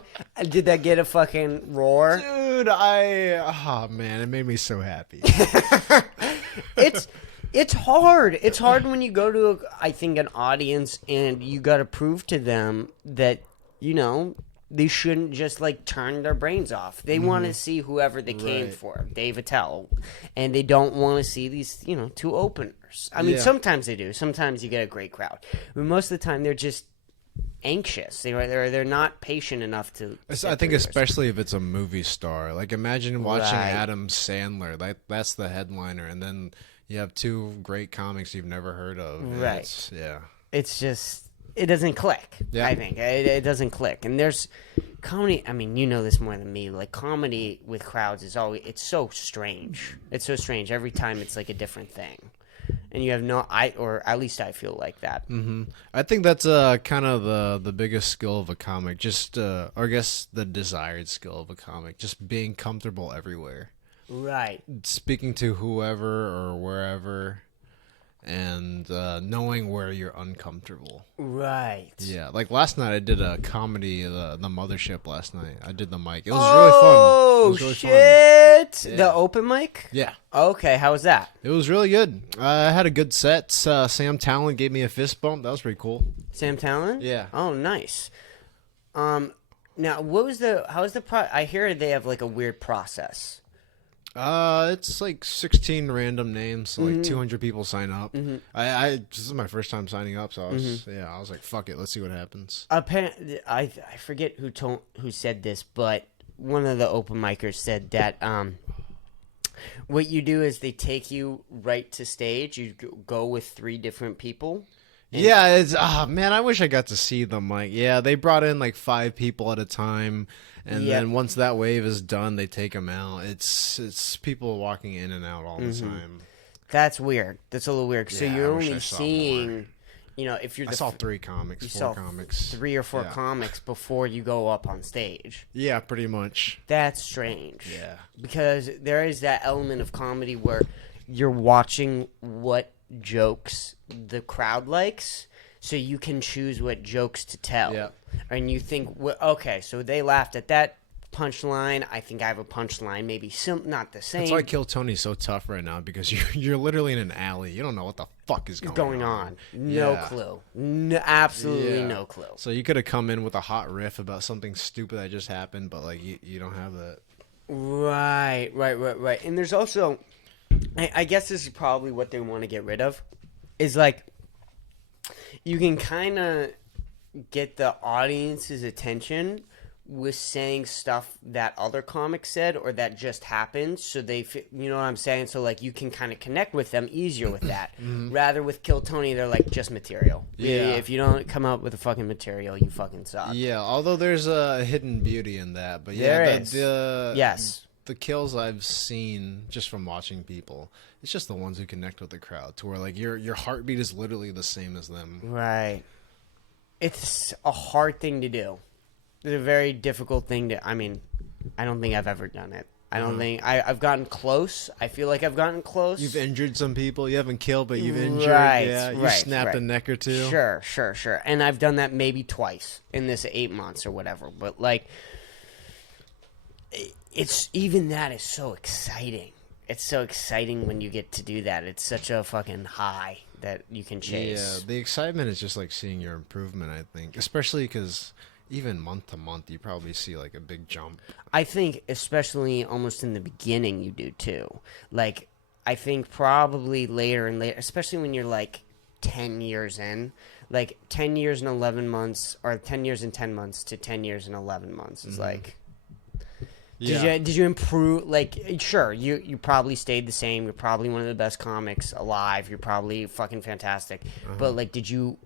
Did that get a fucking roar? Dude, oh man, it made me so happy. It's hard. It's hard when you go to, I think, an audience and you got to prove to them that, you know, they shouldn't just like turn their brains off. They want to see whoever they came for, Dave Attell, and they don't want to see these, you know, 2 openers. I mean, sometimes they do. Sometimes you get a great crowd, but most of the time they're just anxious. They're not patient enough to. I think especially if it's a movie star. Like imagine watching Adam Sandler. That's the headliner, and then You have two great comics you've never heard of. Right. It's just, it doesn't click. Yeah. I think it doesn't click. And there's comedy. I mean, you know this more than me. Like, comedy with crowds is always, it's so strange. It's so strange. Every time it's like a different thing. And you have or at least I feel like that. Mm-hmm. I think that's kind of the biggest skill of a comic. Just, or I guess the desired skill of a comic. Just being comfortable everywhere. Right. Speaking to whoever or wherever, and knowing where you're uncomfortable. Right. Yeah. Like last night, I did a comedy, the Mothership last night. I did the mic. It was really fun. Oh, really shit. Fun. Yeah. The open mic? Yeah. Okay. How was that? It was really good. I had a good set. Sam Talent gave me a fist bump. That was pretty cool. Sam Talent? Yeah. Oh, nice. Now, how was the I hear they have like a weird process. It's like 16 random names, so like 200 people sign up. This is my first time signing up, so I was like, fuck it, let's see what happens. Apparently, I forget who said this, but one of the open micers said that what you do is they take you right to stage. You go with 3 different people. Yeah, it's man, I wish I got to see them. Like, yeah, they brought in like 5 people at a time, and then once that wave is done, they take them out. It's people walking in and out all the time. That's weird. That's a little weird. So you're only seeing, you know, if you're I saw 3 comics, 4 comics, 3 or 4 comics before you go up on stage. Yeah, pretty much. That's strange. Yeah, because there is that element of comedy where you're watching what jokes the crowd likes, so you can choose what jokes to tell. Yeah. And you think, well, okay, so they laughed at that punchline. I think I have a punchline, maybe not the same. That's why Kill Tony's so tough right now, because you're literally in an alley. You don't know what the fuck is going on. No clue. No, absolutely no clue. So you could have come in with a hot riff about something stupid that just happened, but like you don't have that. Right. And there's also, I guess this is probably what they want to get rid of, is like, you can kind of get the audience's attention with saying stuff that other comics said or that just happened, so they, you know what I'm saying? So like, you can kind of connect with them easier with that. Rather with Kill Tony, they're like, just material. Yeah. If you don't come up with a fucking material, you fucking suck. Yeah, although there's a hidden beauty in that, but yeah, there is. Yes. The kills I've seen just from watching people, it's just the ones who connect with the crowd, to where like your heartbeat is literally the same as them. Right. It's a hard thing to do. It's a very difficult thing to. I mean, I don't think I've ever done it. I don't think I've gotten close. I feel like I've gotten close. You've injured some people. You haven't killed, but you've injured. Right. Yeah. You snapped a neck or 2. Sure. And I've done that maybe twice in this 8 months or whatever. But like, it's even that is so exciting. It's so exciting when you get to do that. It's such a fucking high that you can chase. Yeah, the excitement is just like seeing your improvement, I think. Especially because even month to month, you probably see like a big jump. I think especially almost in the beginning you do too. Like, I think probably later and later, especially when you're like 10 years in, like 10 years and 11 months, or 10 years and 10 months to 10 years and 11 months is like... Yeah. Did you improve? Like, sure, you probably stayed the same. You're probably one of the best comics alive. You're probably fucking fantastic. But like, did you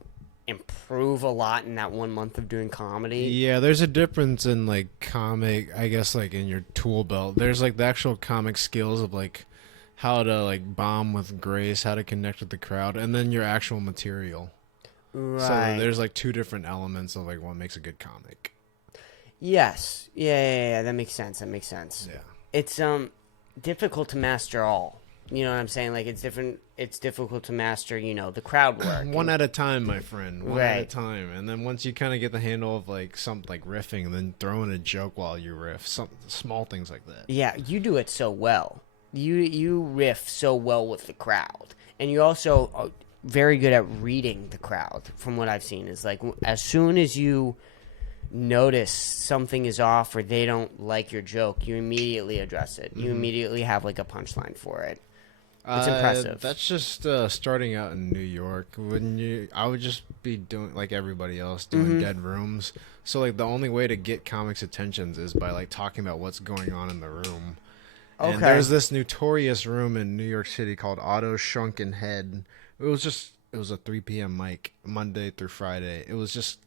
improve a lot in that 1 month of doing comedy? Yeah, there's a difference in like comic, I guess, like in your tool belt. There's like the actual comic skills of like how to like bomb with grace, how to connect with the crowd, and then your actual material. Right. So there's like 2 different elements of like what makes a good comic. Yes. Yeah, that makes sense. Yeah. It's difficult to master all. You know what I'm saying? Like, it's difficult to master, you know, the crowd work. One at a time, my friend. One at a time. And then once you kind of get the handle of like something like riffing, then throw in a joke while you riff. Some small things like that. Yeah, you do it so well. You riff so well with the crowd. And you also are very good at reading the crowd, from what I've seen. Is like, as soon as you notice something is off or they don't like your joke, you immediately address it. You immediately have like a punchline for it. It's impressive. That's just starting out in New York. I would just be doing like everybody else, doing dead rooms. So like the only way to get comics' attentions is by like talking about what's going on in the room. And there's this notorious room in New York City called Otto's Shrunken Head. It was a 3 p.m. mic, Monday through Friday. It was just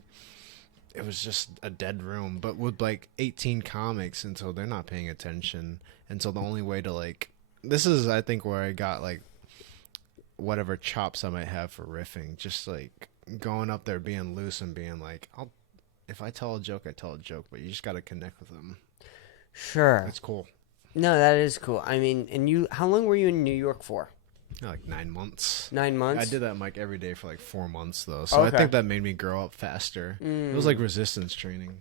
a dead room, but with like 18 comics, and so they're not paying attention. And so the only way to like, this is I think where I got like whatever chops I might have for riffing, just like going up there, being loose and being like, if I tell a joke, I tell a joke, but you just got to connect with them. Sure. That's cool. No, that is cool. I mean, and how long were you in New York for? Like 9 months. 9 months? I did that mic every day for like 4 months, though. So I think that made me grow up faster. It was like resistance training.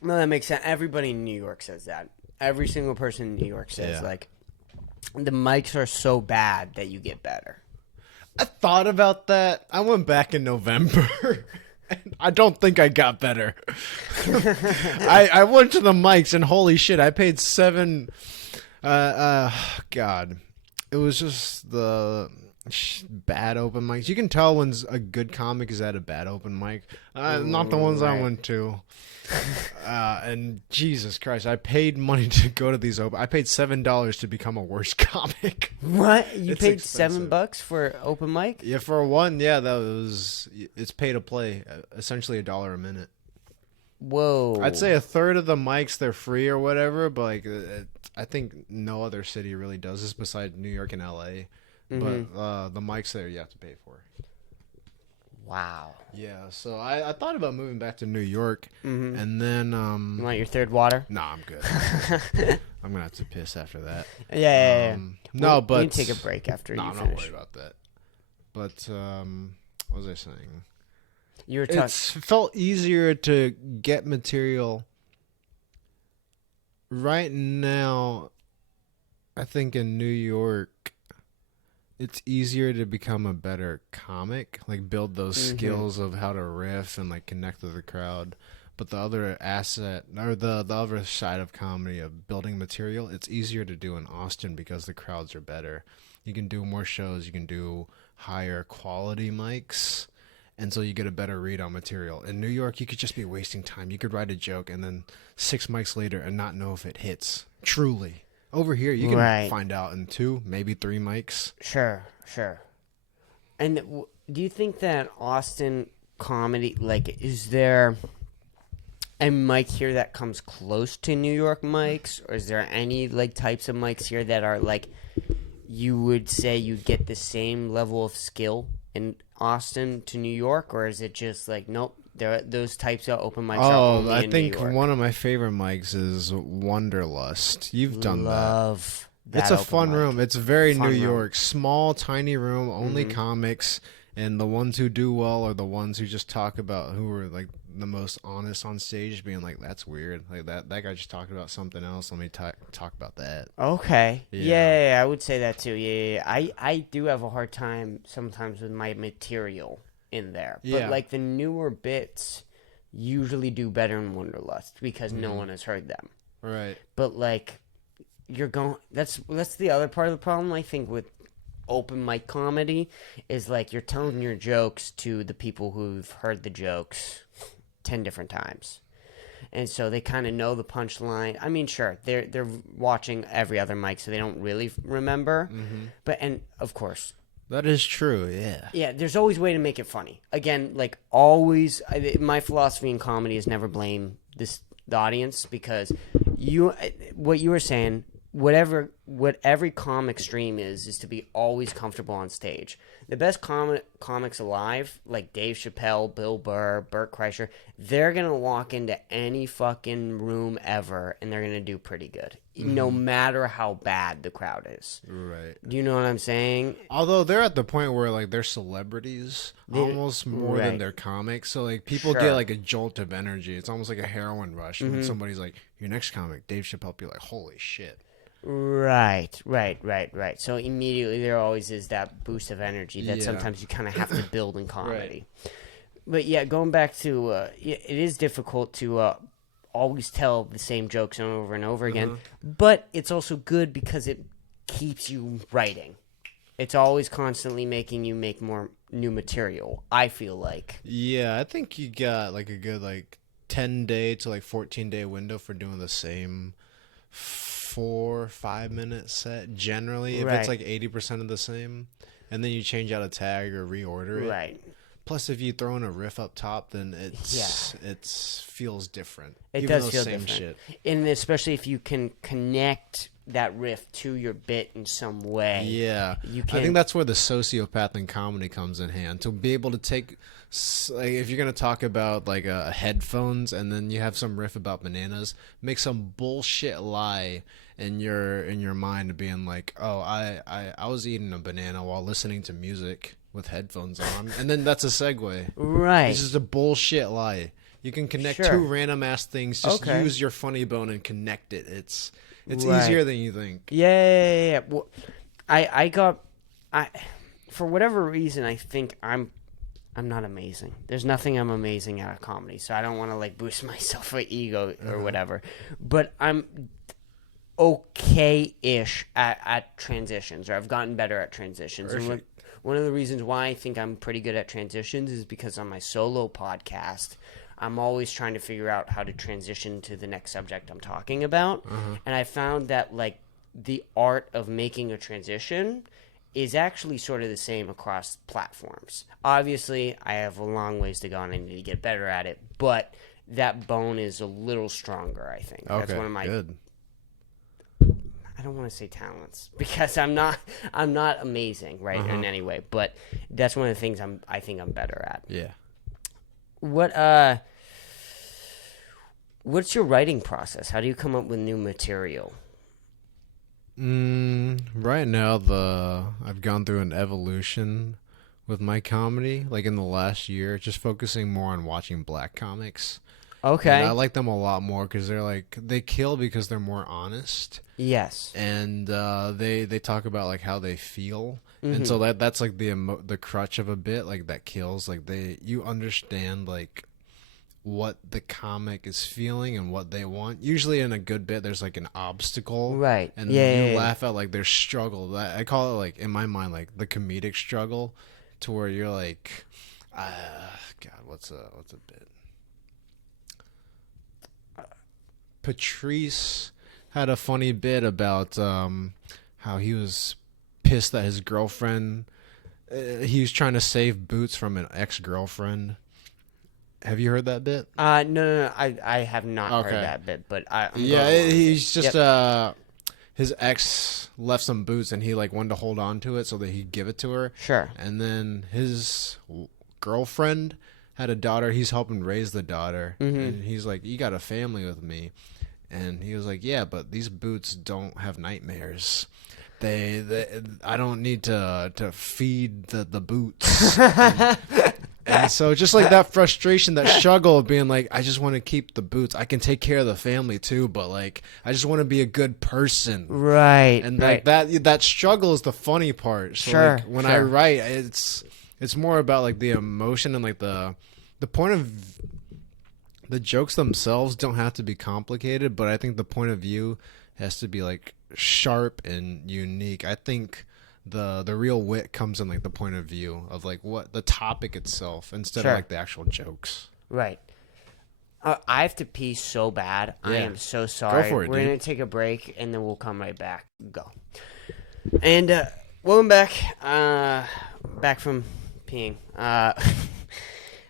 No, that makes sense. Everybody in New York says that. Every single person in New York says, like, the mics are so bad that you get better. I thought about that. I went back in November. I don't think I got better. I went to the mics, and holy shit, I paid $7. God. It was just the bad open mics. You can tell when a good comic is at a bad open mic. Not the ones I went to. And Jesus Christ, I paid money to go to these open. I paid $7 to become a worse comic. What? You paid expensive. $7 for open mic? Yeah, for one, it's pay to play. Essentially $1 a minute. Whoa. I'd say a third of the mics they're free or whatever, but like I think no other city really does this besides New York and LA. But the mics there you have to pay for. Wow. Yeah, so I thought about moving back to New York, and then You want your third water? Nah, I'm good. I'm gonna have to piss after that. Yeah. No, but you can take a break after you I'm finish. not worried about that. But what was I saying? You were It felt easier to get material right now. I think in New York, it's easier to become a better comic, like build those skills of how to riff and like connect with the crowd. But the other asset, or the other side of comedy of building material, it's easier to do in Austin because the crowds are better. You can do more shows, you can do higher quality mics, and so you get a better read on material. In New York, you could just be wasting time. You could write a joke and then 6 mics later and not know if it hits. Truly. Over here, you can find out in 2, maybe 3 mics. Sure. And do you think that Austin comedy, like, is there a mic here that comes close to New York mics? Or is there any, like, types of mics here that are, like, you would say you get the same level of skill in Austin to New York? Or is it just, like, nope, those types of open mics are only in New York? I think one of my favorite mics is Wanderlust. You've done that. It's a fun room. It's very New York. Small, tiny room, only comics, and the ones who do well are the ones who just talk about, who are like the most honest on stage, being like, that's weird. Like that guy just talked about something else. Let me talk about that. Okay. Yeah, I would say that too. Yeah. I do have a hard time sometimes with my material in there. But like the newer bits usually do better in Wanderlust because no one has heard them. Right. But like that's the other part of the problem, I think, with open mic comedy is like you're telling your jokes to the people who've heard the jokes 10 different times. And so they kind of know the punchline. I mean, sure, they're watching every other mic, so they don't really remember. But, and of course, that is true, yeah. Yeah, there's always a way to make it funny. Again, like always, my philosophy in comedy is never blame the audience, because what you were saying, what every comic stream is to be always comfortable on stage. The best comics alive, like Dave Chappelle, Bill Burr, Burt Kreischer, they're going to walk into any fucking room ever, and they're going to do pretty good, no matter how bad the crowd is. Right. Do you know what I'm saying? Although they're at the point where, like, they're celebrities almost more than they're comics. So, like, people get, like, a jolt of energy. It's almost like a heroin rush. When somebody's like, your next comic, Dave Chappelle, be like, holy shit. Right. So immediately there always is that boost of energy that sometimes you kind of have to build in comedy. Right. But yeah, going back to it is difficult to always tell the same jokes over and over again. But it's also good because it keeps you writing. It's always constantly making you make more new material, I feel like. Yeah, I think you got like a good 10-day to 14-day window for doing the same 4-5 minute set generally if it's like 80% of the same, and then you change out a tag or reorder it. Right. Plus, if you throw in a riff up top, then it feels different. It does feel different. Shit. And especially if you can connect that riff to your bit in some way. Yeah. I think that's where the sociopath in comedy comes in hand. To be able to take, like, if you're going to talk about like headphones and then you have some riff about bananas, make some bullshit lie in your mind being like, oh, I was eating a banana while listening to music with headphones on, and then that's a segue. Right. This is a bullshit lie. You can connect two random ass things. Just use your funny bone and connect it. It's easier than you think. Yeah. Well, I for whatever reason, I think I'm not amazing. There's nothing I'm amazing at comedy, so I don't want to like boost myself for ego or whatever. But I'm okay-ish at transitions, or I've gotten better at transitions. And one of the reasons why I think I'm pretty good at transitions is because on my solo podcast, I'm always trying to figure out how to transition to the next subject I'm talking about. And I found that like the art of making a transition is actually sort of the same across platforms. Obviously, I have a long ways to go and I need to get better at it, but that bone is a little stronger, I think. That's one of my good. I don't want to say talents because I'm not amazing, right, in any way, but that's one of the things I think I'm better at. Yeah. What's your writing process? How do you come up with new material? Right now, I've gone through an evolution with my comedy, like in the last year, just focusing more on watching black comics. Okay. And I like them a lot more because they kill because they're more honest. Yes. And they talk about like how they feel, and so that's like the crutch of a bit, like that kills. Like you understand like what the comic is feeling and what they want. Usually in a good bit, there's like an obstacle, right? And you laugh at like their struggle. I call it like in my mind like the comedic struggle, to where you're like, God, what's a bit? Patrice had a funny bit about how he was pissed that his girlfriend, he was trying to save Boots from an ex-girlfriend. Have you heard that bit? No, I have not heard that bit, but he's just his ex left some boots and he like wanted to hold on to it so that he'd give it to her. Sure. And then his girlfriend had a daughter. He's helping raise the daughter, and he's like, "You got a family with me," and he was like, "Yeah, but these boots don't have nightmares. I don't need to feed the boots." and so just like that frustration, that struggle of being like, I just want to keep the boots. I can take care of the family too, but like I just want to be a good person. Right. And like that struggle is the funny part. So sure. Like, when I write, it's more about like the emotion and like the point of the jokes themselves don't have to be complicated, but I think the point of view has to be like sharp and unique. I think the real wit comes in like the point of view of like what the topic itself instead of like the actual jokes. Right. I have to pee so bad. Yeah. I am so sorry. Go for it, We're going to take a break and then we'll come right back. Go. And welcome back. Back from peeing.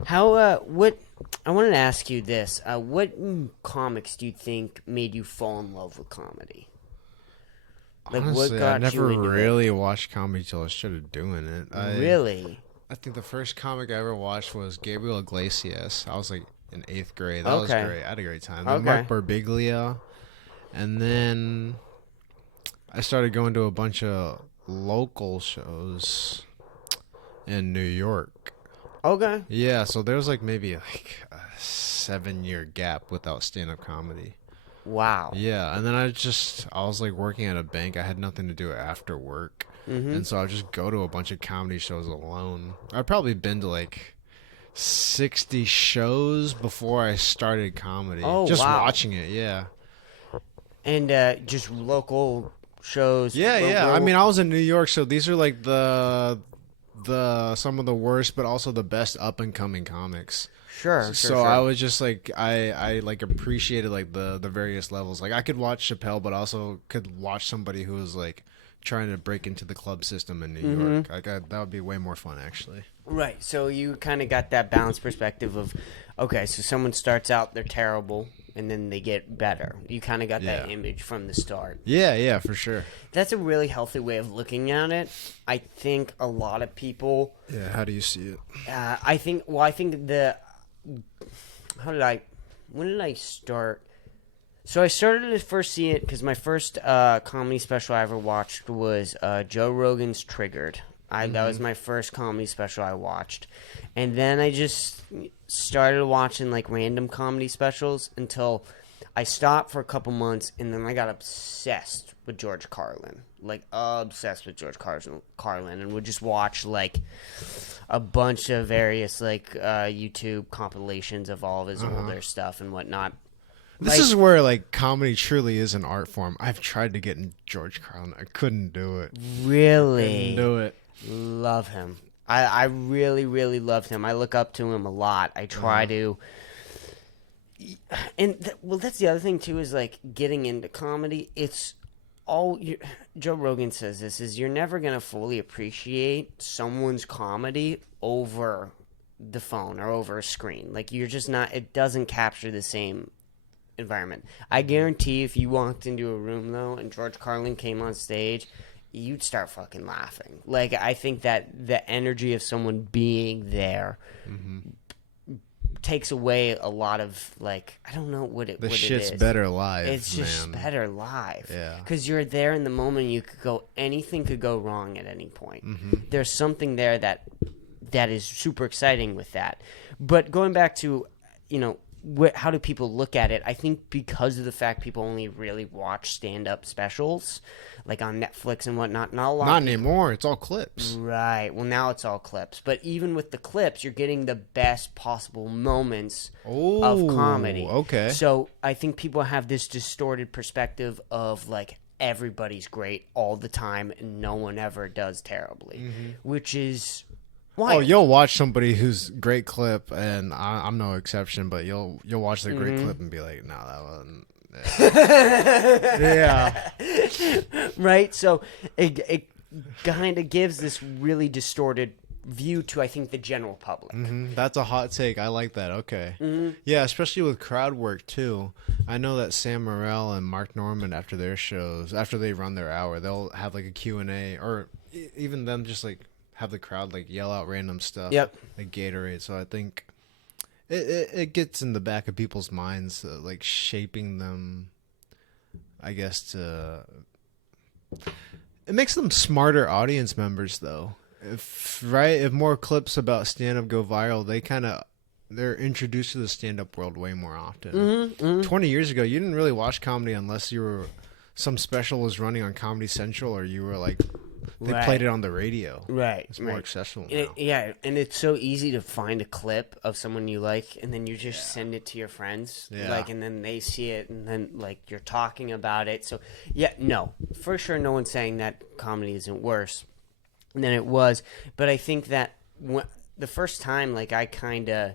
What I wanted to ask you this: what comics do you think made you fall in love with comedy? Like, honestly, what got I never you into really watched comedy till I started doing it. Really? I think the first comic I ever watched was Gabriel Iglesias. I was like in 8th grade. That was great. I had a great time. Then Mark Birbiglia, and then I started going to a bunch of local shows in New York. Okay. Yeah, so there was like maybe like a 7-year gap without stand-up comedy. Wow. Yeah, and then I was like working at a bank. I had nothing to do after work, and so I would just go to a bunch of comedy shows alone. I'd probably been to like 60 shows before I started comedy. Oh, just wow. watching it, yeah. And just local shows. Yeah. I mean, I was in New York, so these are like the some of the worst, but also the best up and coming comics. Sure. I was just like I like appreciated like the various levels. Like I could watch Chappelle, but also could watch somebody who was like trying to break into the club system in New York. Like that would be way more fun actually. Right. So you kind of got that balanced perspective of, okay, so someone starts out, they're terrible, and then they get better. You kind of got that image from the start. Yeah, for sure. That's a really healthy way of looking at it. I think a lot of people. Yeah. How do you see it? I think when did I start? So I started to first see it because my first comedy special I ever watched was Joe Rogan's Triggered. That was my first comedy special I watched. And then I just started watching like random comedy specials until I stopped for a couple months, and then I got obsessed with George Carlin. Like, obsessed with George Carlin, and would just watch like a bunch of various like YouTube compilations of all of his older stuff and whatnot. This is where like comedy truly is an art form. I've tried to get in George Carlin. I couldn't do it. Really? Couldn't do it. Love him. I really, really loved him. I look up to him a lot. I try to. And that's the other thing too, is like getting into comedy. It's all Joe Rogan says this is you're never gonna fully appreciate someone's comedy over the phone or over a screen. Like you're just not. It doesn't capture the same environment. I guarantee if you walked into a room though and George Carlin came on stage, you'd start fucking laughing. Like I think that the energy of someone being there takes away a lot of like, I don't know what it shit's is. Better live. It's just better live. Yeah. Because you're there in the moment. You could go, anything could go wrong at any point. There's something there that is super exciting with that. But going back to, how do people look at it? I think because of the fact people only really watch stand-up specials, like on Netflix and whatnot. Not anymore. It's all clips. Right. Well, now it's all clips. But even with the clips, you're getting the best possible moments of comedy. Okay. So I think people have this distorted perspective of like everybody's great all the time and no one ever does terribly, which is... Why? Oh, you'll watch somebody who's great clip, and I'm no exception. But you'll watch the great clip and be like, "No, that wasn't." Yeah. Right. So it kind of gives this really distorted view to, I think, the general public. That's a hot take. I like that. Okay. Yeah, especially with crowd work too. I know that Sam Morril and Mark Norman, after their shows, after they run their hour, they'll have like a Q&A, or even them just like have the crowd like yell out random stuff. Yep. Like Gatorade. So I think it gets in the back of people's minds, like shaping them, I guess, it makes them smarter audience members though. If more clips about stand-up go viral, they're introduced to the stand-up world way more often. 20 years ago, you didn't really watch comedy unless some special was running on Comedy Central, or you were like, they played it on the radio. Right. It's more accessible now. And it's so easy to find a clip of someone you like, and then you just send it to your friends. Yeah. Like, and then they see it, and then, like, you're talking about it. So, yeah, no. For sure, no one's saying that comedy isn't worse than it was. But I think that the first time, like, I kind of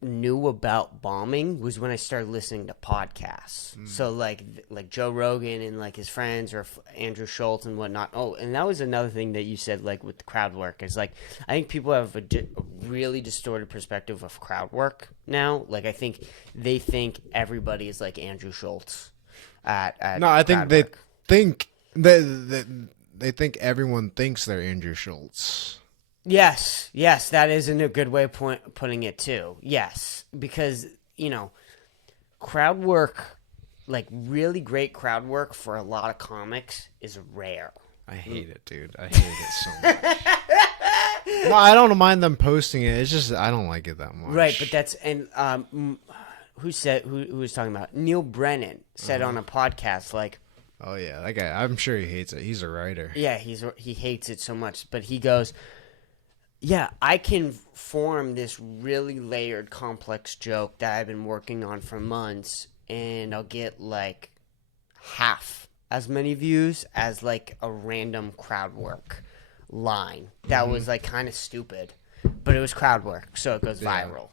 knew about bombing was when I started listening to podcasts. So like Joe Rogan and like his friends, or Andrew Schultz and whatnot. Oh, and that was another thing that you said, like with the crowd work, is like I think people have a really distorted perspective of crowd work now. Like I think they think everybody is like Andrew Schultz at No, I think they work. think they think everyone thinks they're Andrew Schultz. Yes, that is a good way of putting it too. Yes, because, crowd work, like really great crowd work for a lot of comics is rare. I hate it, dude. I hate it so much. No, I don't mind them posting it. It's just I don't like it that much. Right, but that's who was talking about? Neil Brennan said on a podcast, like, oh yeah, that guy. I'm sure he hates it. He's a writer. Yeah, he hates it so much, but he goes, yeah, I can form this really layered, complex joke that I've been working on for months, and I'll get like half as many views as like a random crowd work. line that was like kind of stupid, but it was crowd work, so it goes viral,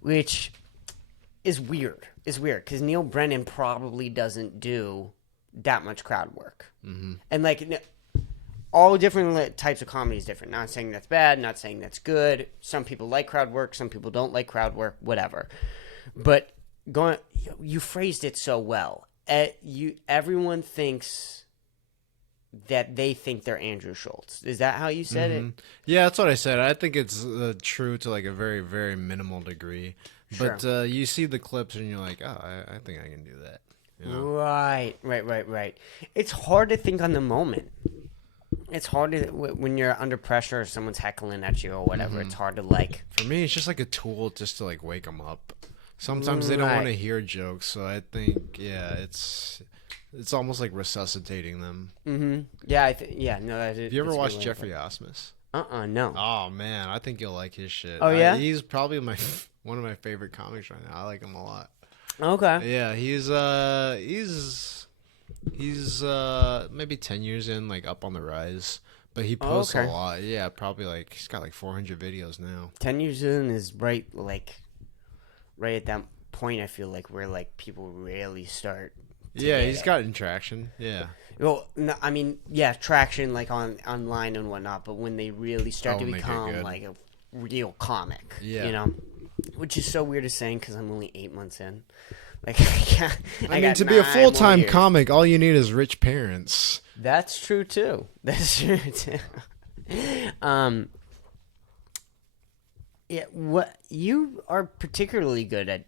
which is weird. It's weird because Neil Brennan probably doesn't do that much crowd work, and like all different types of comedy is different. Not saying that's bad, not saying that's good. Some people like crowd work, some people don't like crowd work, whatever. But you phrased it so well. Everyone thinks that they think they're Andrew Schultz. Is that how you said it? Yeah, that's what I said. I think it's true to like a very, very minimal degree. But you see the clips and you're like, oh, I think I can do that. You know? Right. It's hard to think on the moment. It's hard to, when you're under pressure or someone's heckling at you or whatever. It's hard to like. For me, it's just like a tool just to like wake them up. Sometimes they don't want to hear jokes, so I think it's almost like resuscitating them. Yeah, no. Have you ever watched Jeffrey Osmus? No. Oh man, I think you'll like his shit. Oh yeah, he's probably one of my favorite comics right now. I like him a lot. Okay. Yeah, he's maybe 10 years in, like up on the rise, but he posts a lot. Yeah, probably like he's got like 400 videos now. 10 years in is right at that point. I feel like where like people really start. Yeah, he's got traction. Yeah. Well, no, I mean, yeah, traction like online and whatnot, but when they really start to become like a real comic, you know, which is so weird to saying because I'm only 8 months in. Like, I mean, to be a full-time comic, all you need is rich parents. That's true too. Yeah, what you are particularly good at,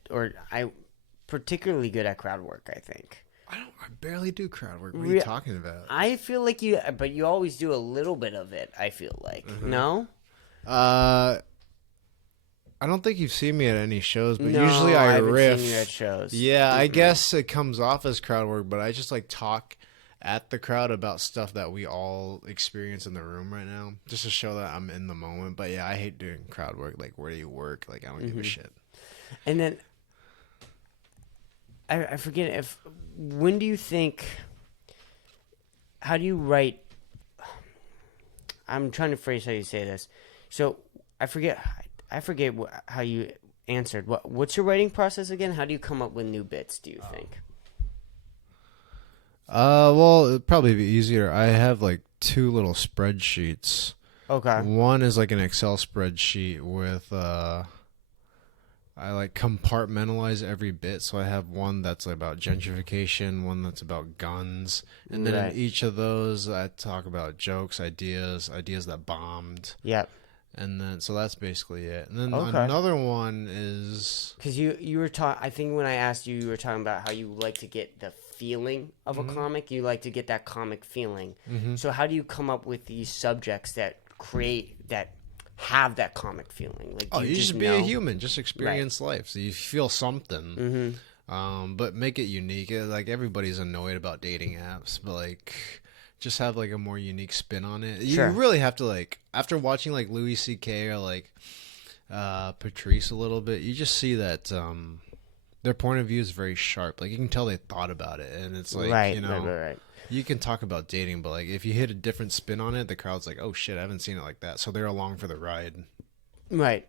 particularly good at crowd work, I think. I barely do crowd work. What are you talking about? I feel like but you always do a little bit of it. I feel like no. I don't think you've seen me at any shows, but no, usually I haven't riff. Seen you at shows. Yeah, I guess it comes off as crowd work, but I just like talk at the crowd about stuff that we all experience in the room right now, just to show that I'm in the moment. But yeah, I hate doing crowd work. Like, where do you work? Like, I don't give a shit. And then I forget when do you think? How do you write? I'm trying to phrase how you say this. So I forget how you answered. What's your writing process again? How do you come up with new bits, do you think? Well, it'd probably be easier. I have like 2 little spreadsheets. Okay. One is like an Excel spreadsheet with I like compartmentalize every bit. So I have one that's about gentrification, one that's about guns, and then in each of those I talk about jokes, ideas that bombed. Yep. And then, so that's basically it. And then another one is because you were talking. I think when I asked you, you were talking about how you like to get the feeling of a comic. You like to get that comic feeling. So how do you come up with these subjects that have that comic feeling? Like, you just be a human, just experience life, so you feel something. But make it unique. Like, everybody's annoyed about dating apps, but like, just have like a more unique spin on it. You really have to, like, after watching like Louis C.K. or like Patrice a little bit, you just see that their point of view is very sharp. Like, you can tell they thought about it, and it's like, you know, you can talk about dating, but like if you hit a different spin on it, the crowd's like, oh shit, I haven't seen it like that, so they're along for the ride. Right.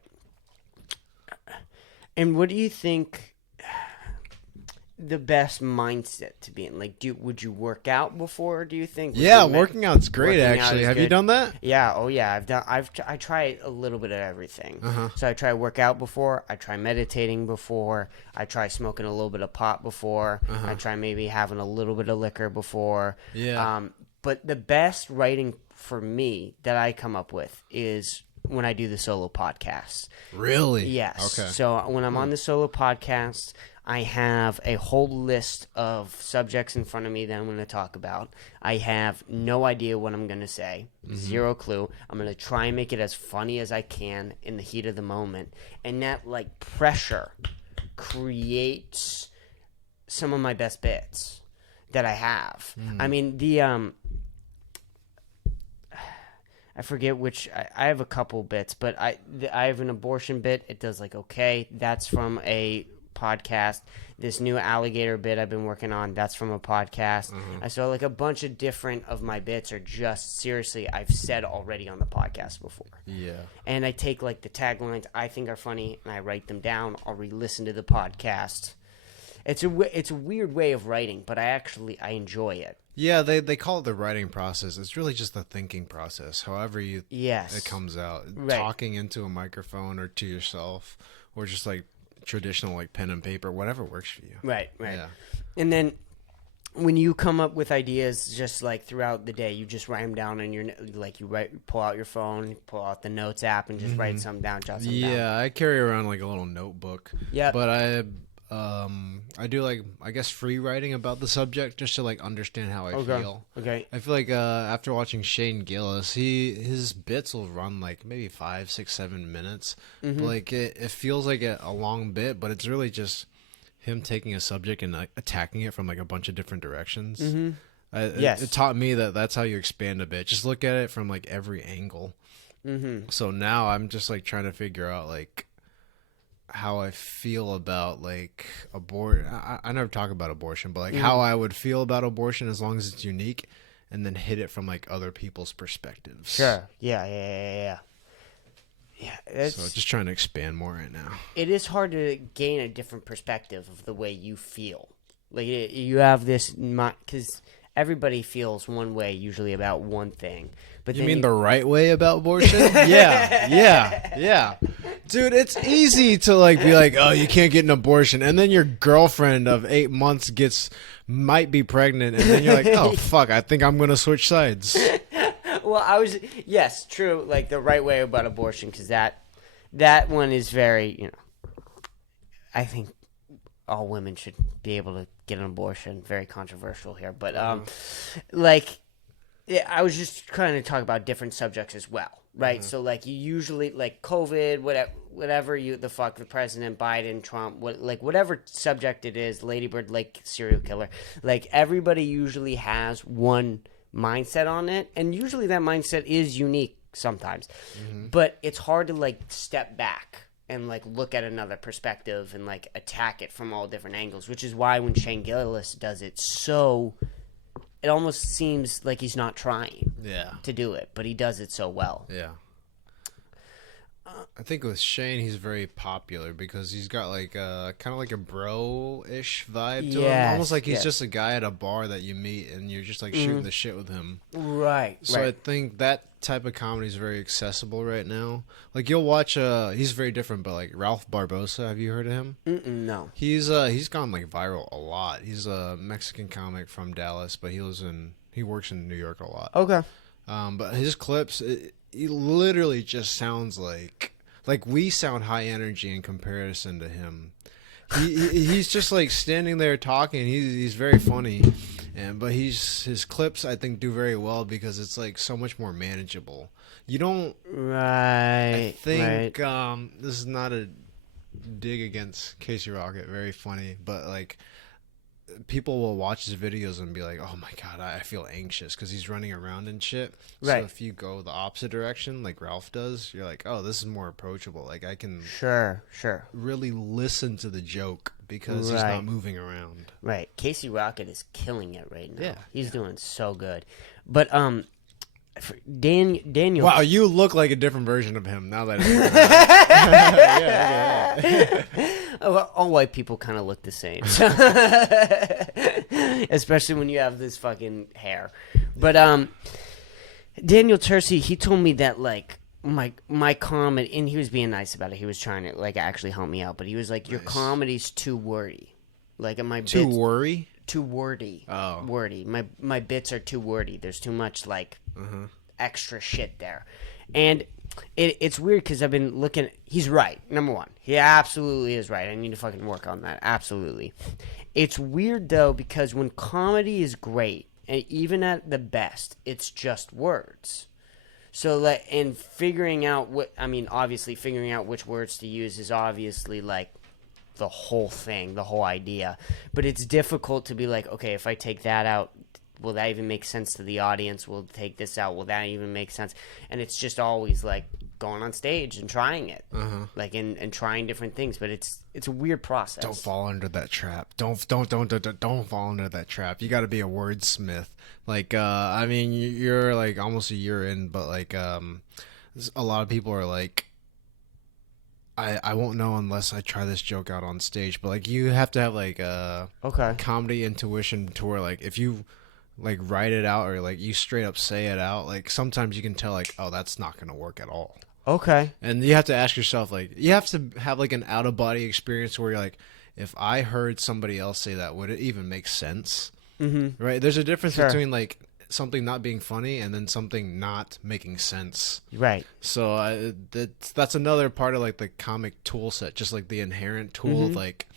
And what do you think the best mindset to be in? Like, would you work out before? Do you think? Yeah, working out's great. Actually, have you done that? Yeah. Oh yeah, I try a little bit of everything. So I try work out before. I try meditating before. I try smoking a little bit of pot before. I try maybe having a little bit of liquor before. Yeah. But the best writing for me that I come up with is when I do the solo podcasts. Really? Yes. Okay. So when I'm on the solo podcast, I have a whole list of subjects in front of me that I'm going to talk about. I have no idea what I'm going to say. Zero clue. I'm going to try and make it as funny as I can in the heat of the moment. And that, like, pressure creates some of my best bits that I have. I mean, I forget which. I have a couple bits, but I have an abortion bit. It does like okay. That's from a podcast. This new alligator bit I've been working on, that's from a podcast. I saw like a bunch of different of my bits are just seriously I've said already on the podcast before. Yeah. And I take like the taglines I think are funny and I write them down. I'll re-listen to the podcast. It's a weird way of writing, but I enjoy it. Yeah, they call it the writing process. It's really just the thinking process. However it comes out, talking into a microphone or to yourself, or just like traditional like pen and paper, whatever works for you. Right. Yeah. And then when you come up with ideas, just like throughout the day, you just write them down, and pull out your phone, pull out the notes app, and just write something down, jot something down. Yeah, I carry around like a little notebook. Yeah, but I do like I guess free writing about the subject just to like understand how I feel. Okay. I feel like after watching Shane Gillis, his bits will run like maybe 5, 6, 7 minutes. But like it feels like a long bit, but it's really just him taking a subject and like attacking it from like a bunch of different directions. It taught me that that's how you expand a bit. Just look at it from like every angle. So now I'm just like trying to figure out like how I feel about like abortion. I never talk about abortion, but like how I would feel about abortion as long as it's unique, and then hit it from like other people's perspectives. Sure. Yeah. So just trying to expand more right now. It is hard to gain a different perspective of the way you feel. Like you have this because everybody feels one way usually about one thing. But you mean the right way about abortion? Yeah. Dude, it's easy to like be like, oh, you can't get an abortion, and then your girlfriend of 8 months might be pregnant, and then you're like, oh fuck, I think I'm gonna switch sides. Well, yes, true, like the right way about abortion, because that one is very, I think all women should be able to get an abortion. Very controversial here, but I was just trying to talk about different subjects as well, right? So like you usually like COVID, whatever the President, Biden, Trump, whatever subject it is, Ladybird, like serial killer, like everybody usually has one mindset on it, and usually that mindset is unique sometimes, but it's hard to like step back and like look at another perspective and like attack it from all different angles, which is why when Shane Gillis does it, it almost seems like he's not trying to do it, but he does it so well. Yeah. I think with Shane, he's very popular because he's got like kind of like a bro-ish vibe to him. Almost like he's just a guy at a bar that you meet and you're just like shooting the shit with him. Right. So I think that type of comedy is very accessible right now. Like you'll watch he's very different, but like Ralph Barbosa, have you heard of him? No. He's gone like viral a lot. He's a Mexican comic from Dallas, but he works in New York a lot. Okay. But his clips, he literally just sounds like we sound high energy in comparison to him. He's just like standing there talking. He's very funny, but his clips I think do very well because it's like so much more manageable. You don't right. I think this is not a dig against Casey Rocket. Very funny, but like people will watch his videos and be like, oh my god, I feel anxious because he's running around and shit. Right. So if you go the opposite direction like Ralph does, you're like, oh, this is more approachable. Like I can sure really listen to the joke because he's not moving around. Right. Casey Rocket is killing it right now. Yeah. He's doing so good. But Daniel. Wow, you look like a different version of him now that yeah. All white people kind of look the same, especially when you have this fucking hair. But Daniel Tercy, he told me that like my comedy, and he was being nice about it. He was trying to like actually help me out, but he was like, "Your comedy's too wordy." Like, my bits, too wordy. Oh, wordy. My bits are too wordy. There's too much like extra shit there, and it's weird because I've been looking. He's right. Number one, he absolutely is right. I need to fucking work on that. Absolutely. It's weird though because when comedy is great, and even at the best, it's just words. So and figuring out obviously figuring out which words to use is obviously like the whole thing, the whole idea. But it's difficult to be like, okay, if I take that out, will that even make sense to the audience? We'll take this out. Will that even make sense? And it's just always like going on stage and trying it, like and trying different things. But it's a weird process. Don't fall under that trap. Don't fall under that trap. You got to be a wordsmith. Like, I mean, you're like almost a year in, but like, a lot of people are like, I won't know unless I try this joke out on stage. But like, you have to have like a comedy intuition to where like if you like write it out or like you straight up say it out, like sometimes you can tell like, oh, that's not gonna work at all. Okay. And you have to ask yourself, like, you have to have like an out of body experience where you're like, if I heard somebody else say that, would it even make sense? Mm-hmm. Right? There's a difference between like something not being funny and then something not making sense. Right. So that's another part of like the comic tool set, just like the inherent tool of like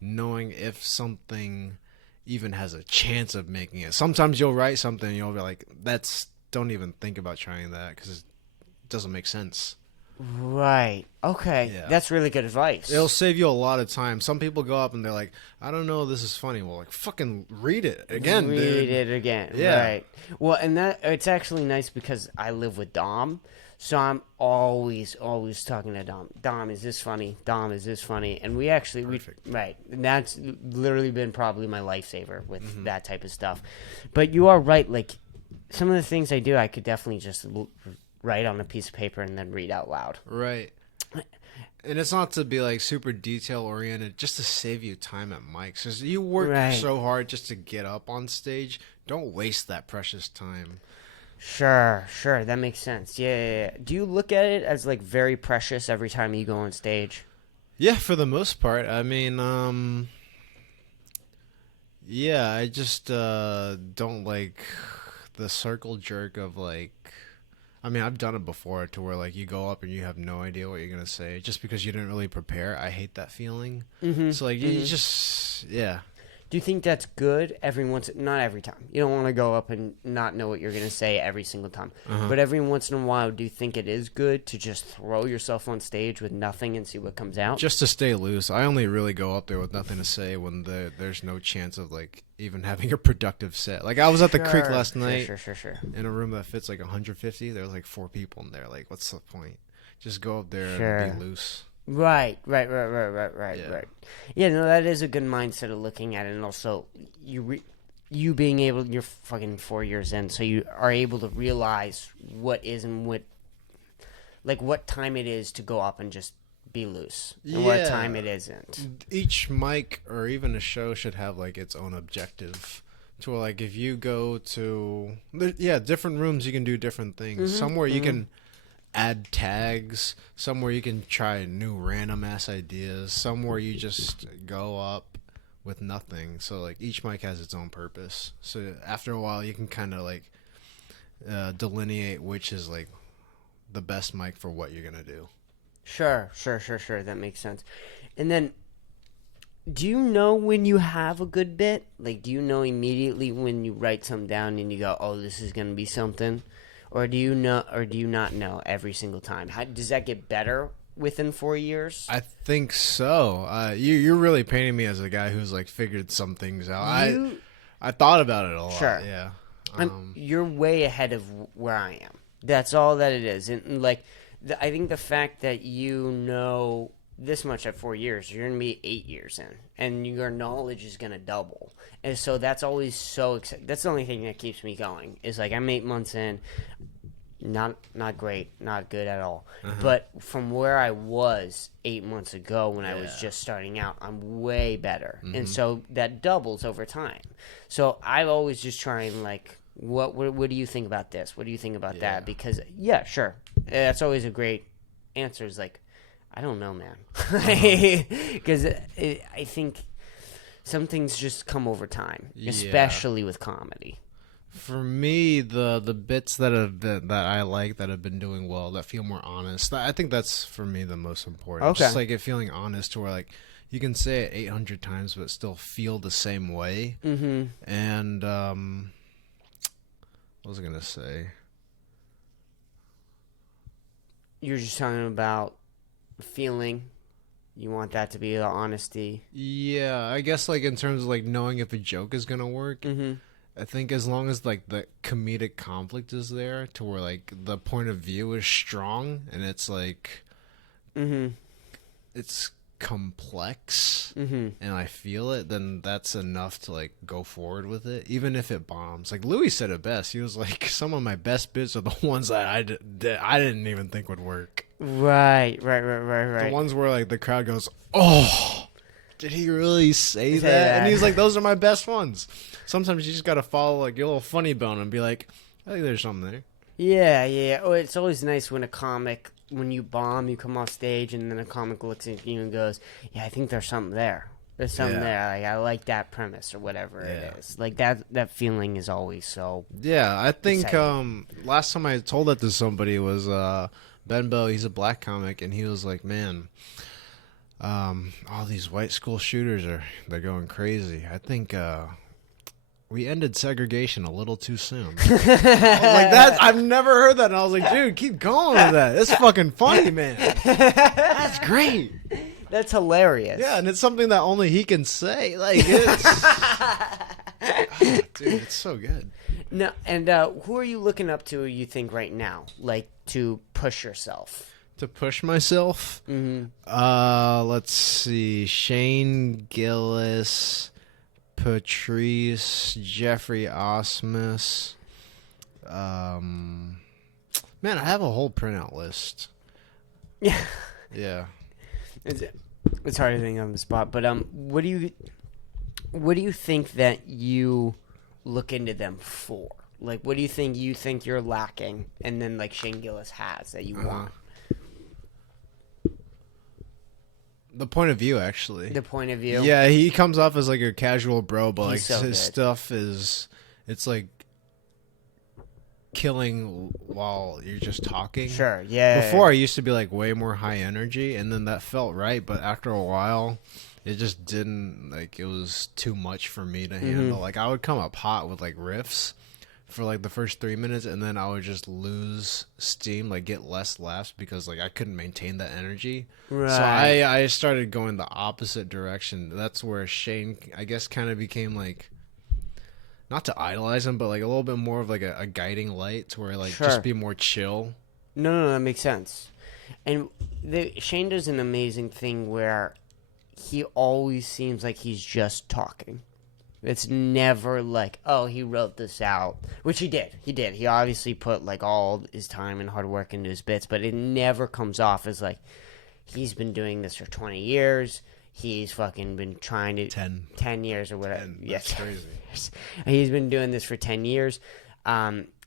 knowing if something even has a chance of making it. Sometimes you'll write something and you'll be like, don't even think about trying that because it doesn't make sense. Right. Okay. Yeah. That's really good advice. It'll save you a lot of time. Some people go up and they're like, I don't know, this is funny. Well, like, fucking read it again, read dude. it again. Yeah. Right. Well, and that it's actually nice because I live with Dom, so I'm always talking to Dom. Dom, is this funny? Dom, is this funny? And we right. And that's literally been probably my lifesaver with that type of stuff. But you are right. Like some of the things I do, I could definitely just write on a piece of paper and then read out loud. Right. And it's not to be like super detail oriented, just to save you time at mics. Because you work so hard just to get up on stage. Don't waste that precious time. Sure. That makes sense. Yeah. Do you look at it as like very precious every time you go on stage? Yeah, for the most part. I mean, yeah, I just don't like the circle jerk of like, I mean, I've done it before to where like you go up and you have no idea what you're gonna say just because you didn't really prepare. I hate that feeling. So like you just Do you think that's good not every time? You don't want to go up and not know what you're going to say every single time. But every once in a while, do you think it is good to just throw yourself on stage with nothing and see what comes out? Just to stay loose. I only really go up there with nothing to say when there's no chance of like even having a productive set. Like I was at the Creek last night in a room that fits like 150. There was like 4 people in there. Like what's the point? Just go up there and be loose. Right. Yeah, no, that is a good mindset of looking at it, and also you being able, you're fucking 4 years in, so you are able to realize what is and what time it is to go up and just be loose, and what time it isn't. Each mic or even a show should have like its own objective. To where, like if you go to different rooms, you can do different things. Somewhere you can add tags, somewhere you can try new random ass ideas, somewhere you just go up with nothing. So like each mic has its own purpose. So after a while you can kind of like delineate which is like the best mic for what you're gonna do. Sure. That makes sense. And then, do you know when you have a good bit? Like, do you know immediately when you write something down and you go, "Oh, this is gonna be something"? Or do you not know every single time? Does that get better within 4 years? I think so. You're really painting me as a guy who's like figured some things out. I thought about it a lot. Sure. Yeah. You're way ahead of where I am. That's all that it is. And like, I think the fact that you know this much at 4 years, you're gonna be 8 years in, and your knowledge is gonna double. And so that's always so exciting. That's the only thing that keeps me going. Is like I'm 8 months in, not great, not good at all. But from where I was 8 months ago when I was just starting out, I'm way better. And so that doubles over time. So I always just try and like, what do you think about this? What do you think about that? Because sure, that's always a great answer. Is like, I don't know, man. Because I think some things just come over time, especially with comedy. For me, the bits that I like that have been doing well, that feel more honest, I think that's for me the most important. Okay. Just like it feeling honest, to where like you can say it 800 times but still feel the same way. And what was I gonna say? You're just talking about feeling. You want that to be the honesty. Yeah, I guess like in terms of like knowing if a joke is gonna work. I think as long as like the comedic conflict is there, to where like the point of view is strong and it's like, it's complex, and I feel it, then that's enough to like go forward with it, even if it bombs. Like Louis said it best. He was like, some of my best bits are the ones that I didn't even think would work. Right. The ones where like the crowd goes, "Oh, did he really say that?" And he's like, "Those are my best ones." Sometimes you just gotta follow like your little funny bone and be like, "I think there's something there." Yeah. Oh, it's always nice when a comic, when you bomb, you come off stage, and then a comic looks at you and goes, "Yeah, I think there's something there. There's something there. Like, I like that premise or whatever it is." Like that feeling is always so. Yeah, I think exciting. last time I told that to somebody was Ben Bow. He's a black comic, and he was like, "Man, all these white school shooters they're going crazy. I think we ended segregation a little too soon." I was like, that I've never heard that, and I was like, "Dude, keep going with that. It's fucking funny, man. That's great. That's hilarious." Yeah, and it's something that only he can say. Like, it's dude, it's so good. No, and who are you looking up to? You think right now, like to push yourself? To push myself, let's see, Shane Gillis, Patrice, Jeffrey Osmus. Man, I have a whole printout list. Yeah. Yeah. It's hard to think on the spot, but what do you think that you look into them for? Like, what do you think you're lacking, and then like Shane Gillis has that you want? The point of view, actually. The point of view. Yeah, he comes off as like a casual bro, but like so his good. stuff it's like killing while you're just talking. Sure. Yeah. Before I used to be like way more high energy, and then that felt right, but after a while it just didn't, like, it was too much for me to handle. Like, I would come up hot with like riffs for like the first 3 minutes, and then I would just lose steam, like get less laughs, because like I couldn't maintain that energy. Right. So I started going the opposite direction. That's where Shane, I guess, kind of became like, not to idolize him, but like a little bit more of like a guiding light, to where like just be more chill. No, that makes sense. And Shane does an amazing thing where he always seems like he's just talking. It's never like, oh, he wrote this out, which he did. He obviously put like all his time and hard work into his bits, but it never comes off as like he's been doing this for 20 years. He's fucking been trying to 10 years or whatever. 10, that's crazy. He's been doing this for 10 years.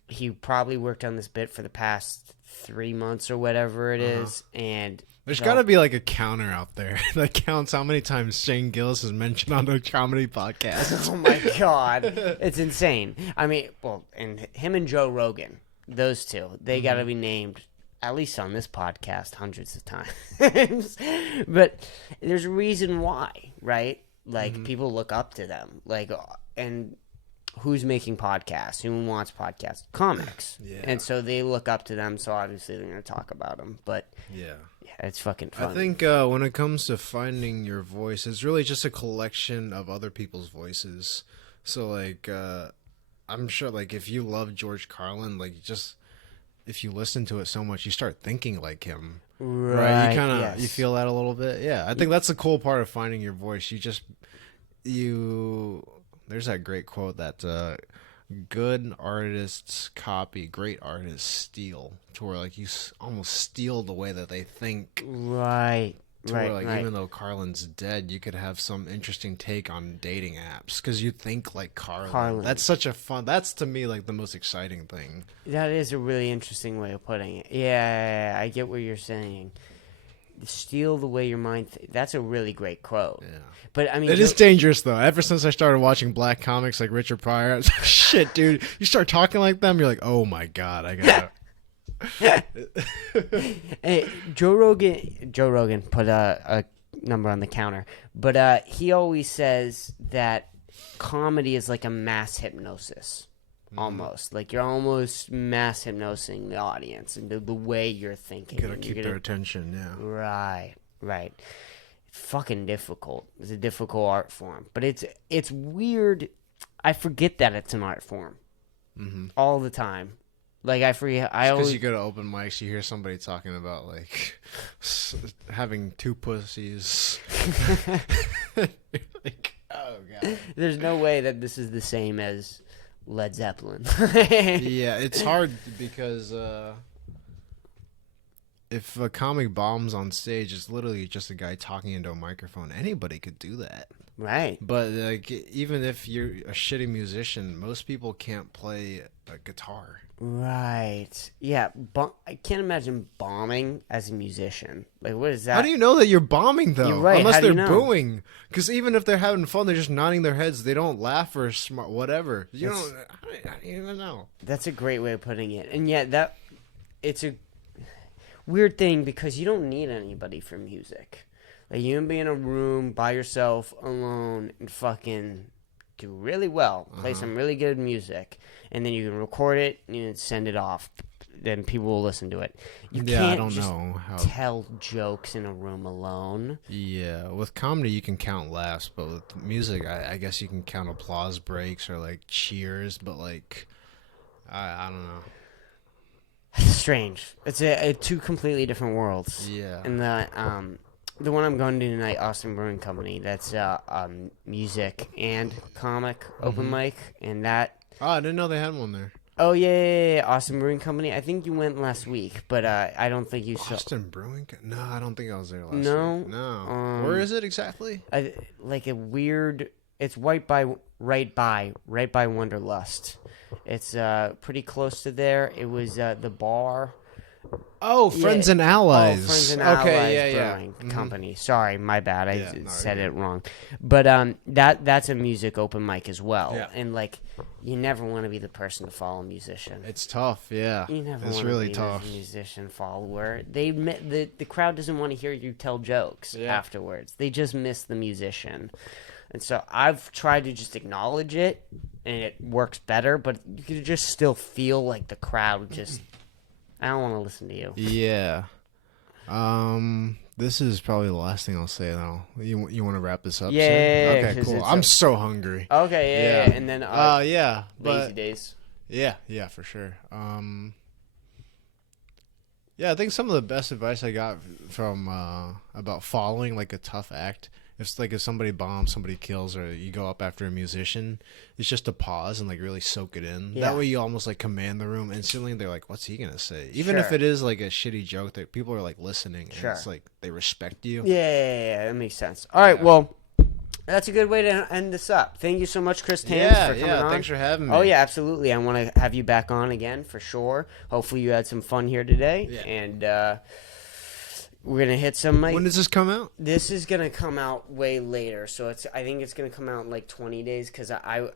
He probably worked on this bit for the past 3 months or whatever it is, and there's got to be like a counter out there that counts how many times Shane Gillis is mentioned on the comedy podcast. Oh my god, it's insane. I mean, well, and him and Joe Rogan, those two, they got to be named, at least on this podcast, hundreds of times. But there's a reason why, right? Like, people look up to them. Like, and who's making podcasts? Who wants podcasts? Comics. Yeah. And so they look up to them, so obviously they're going to talk about them. But Yeah. it's fucking fun. I think when it comes to finding your voice, it's really just a collection of other people's voices. So, like, I'm sure, like, if you love George Carlin, like, just, if you listen to it so much, you start thinking like him. Right? You kind of, you feel that a little bit. Yeah, I think that's the cool part of finding your voice. There's that great quote that good artists copy, great artists steal, to where like you almost steal the way that they think. Right. To where like even though Carlin's dead, you could have some interesting take on dating apps because you think like Carlin. That's such a fun. That's to me like the most exciting thing. That is a really interesting way of putting it. Yeah, I get what you're saying. Steal the way your mind. That's a really great quote. Yeah. But I mean, it is dangerous though. Ever since I started watching black comics like Richard Pryor, I was like, shit, dude. You start talking like them, you're like, oh my god, I gotta. Hey, Joe Rogan put a number on the counter, but he always says that comedy is like a mass hypnosis. Almost like you're almost mass hypnosing the audience and the way you're thinking. You gotta keep their attention, yeah. Right. It's fucking difficult. It's a difficult art form, but it's weird I forget that it's an art form all the time. Like I forget. Because you go to open mics, you hear somebody talking about like having two pussies. Like, oh god. There's no way that this is the same as Led Zeppelin. Yeah, it's hard because if a comic bombs on stage, it's literally just a guy talking into a microphone. Anybody could do that. Right. But like, even if you're a shitty musician, most people can't play a guitar. Right. Yeah. I can't imagine bombing as a musician. Like, what is that? How do you know that you're bombing, though? You're right. Unless How do they're you know? booing. Because even if they're having fun, they're just nodding their heads. They don't laugh or smart, whatever. You don't. How do you even know? That's a great way of putting it. And yet, it's a weird thing because you don't need anybody for music. Like, you can be in a room by yourself, alone, and fucking do really well. Play some really good music. And then you can record it and you can send it off. Then people will listen to it. You can't I don't just know how. tell jokes in a room alone. Yeah, with comedy you can count laughs, but with music, I guess you can count applause breaks or like cheers. But like, I don't know. Strange. It's a two completely different worlds. Yeah. And the one I'm going to tonight, Austin Brewing Company, that's music and comic open mic, and that. Oh, I didn't know they had one there. Oh yeah, Austin Brewing Company. I think you went last week, but I don't think you saw. Austin Brewing? No, I don't think I was there last No? week. No. Where is it exactly? Like a weird. It's right by Wonderlust. It's pretty close to there. It was the bar. Oh, Friends and Allies. Oh, Friends and Allies yeah. Brewing Company. Sorry, my bad. I Yeah, said you're it wrong. But that's a music open mic as well. Yeah. And like, you never want to be the person to follow a musician. It's tough, yeah. You never it's want really to be tough. the musician follower. The crowd doesn't want to hear you tell jokes afterwards. They just miss the musician. And so I've tried to just acknowledge it, and it works better. But you can just still feel like the crowd just. I don't want to listen to you. Yeah. This is probably the last thing I'll say though. You want to wrap this up? Yeah. Soon? Okay, cool. I'm so hungry. Okay, yeah. And then yeah, lazy days. Yeah, for sure. Yeah, I think some of the best advice I got from about following like a tough act. If somebody bombs, somebody kills, or you go up after a musician, it's just to pause and like really soak it in. Yeah. That way you almost like command the room instantly. They're like, "What's he gonna say?" Even if it is like a shitty joke, that people are like listening. And it's like they respect you. Yeah, that makes sense. All right, well, that's a good way to end this up. Thank you so much, Chris Tams, for coming on. Thanks for having me. Oh yeah, absolutely. I want to have you back on again for sure. Hopefully you had some fun here today, and. We're gonna hit some. When does this come out? This is gonna come out way later, so I think it's gonna come out in like 20 days because I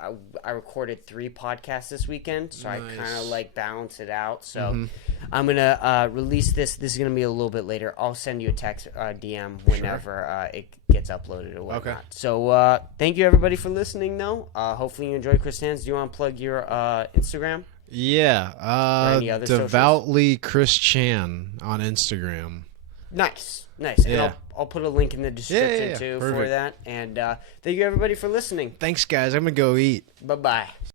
recorded 3 podcasts this weekend, so nice. I kind of like balance it out. So I'm gonna release this. This is gonna be a little bit later. I'll send you a text, DM whenever it gets uploaded or whatnot. Okay. So thank you everybody for listening. Though, hopefully you enjoyed Chris Tans. Do you want to plug your Instagram? Yeah, devoutly socials? Chris Chan on Instagram. Nice. And I'll put a link in the description too. Perfect. For that. And thank you everybody for listening. Thanks guys. I'm gonna go eat. Bye-bye.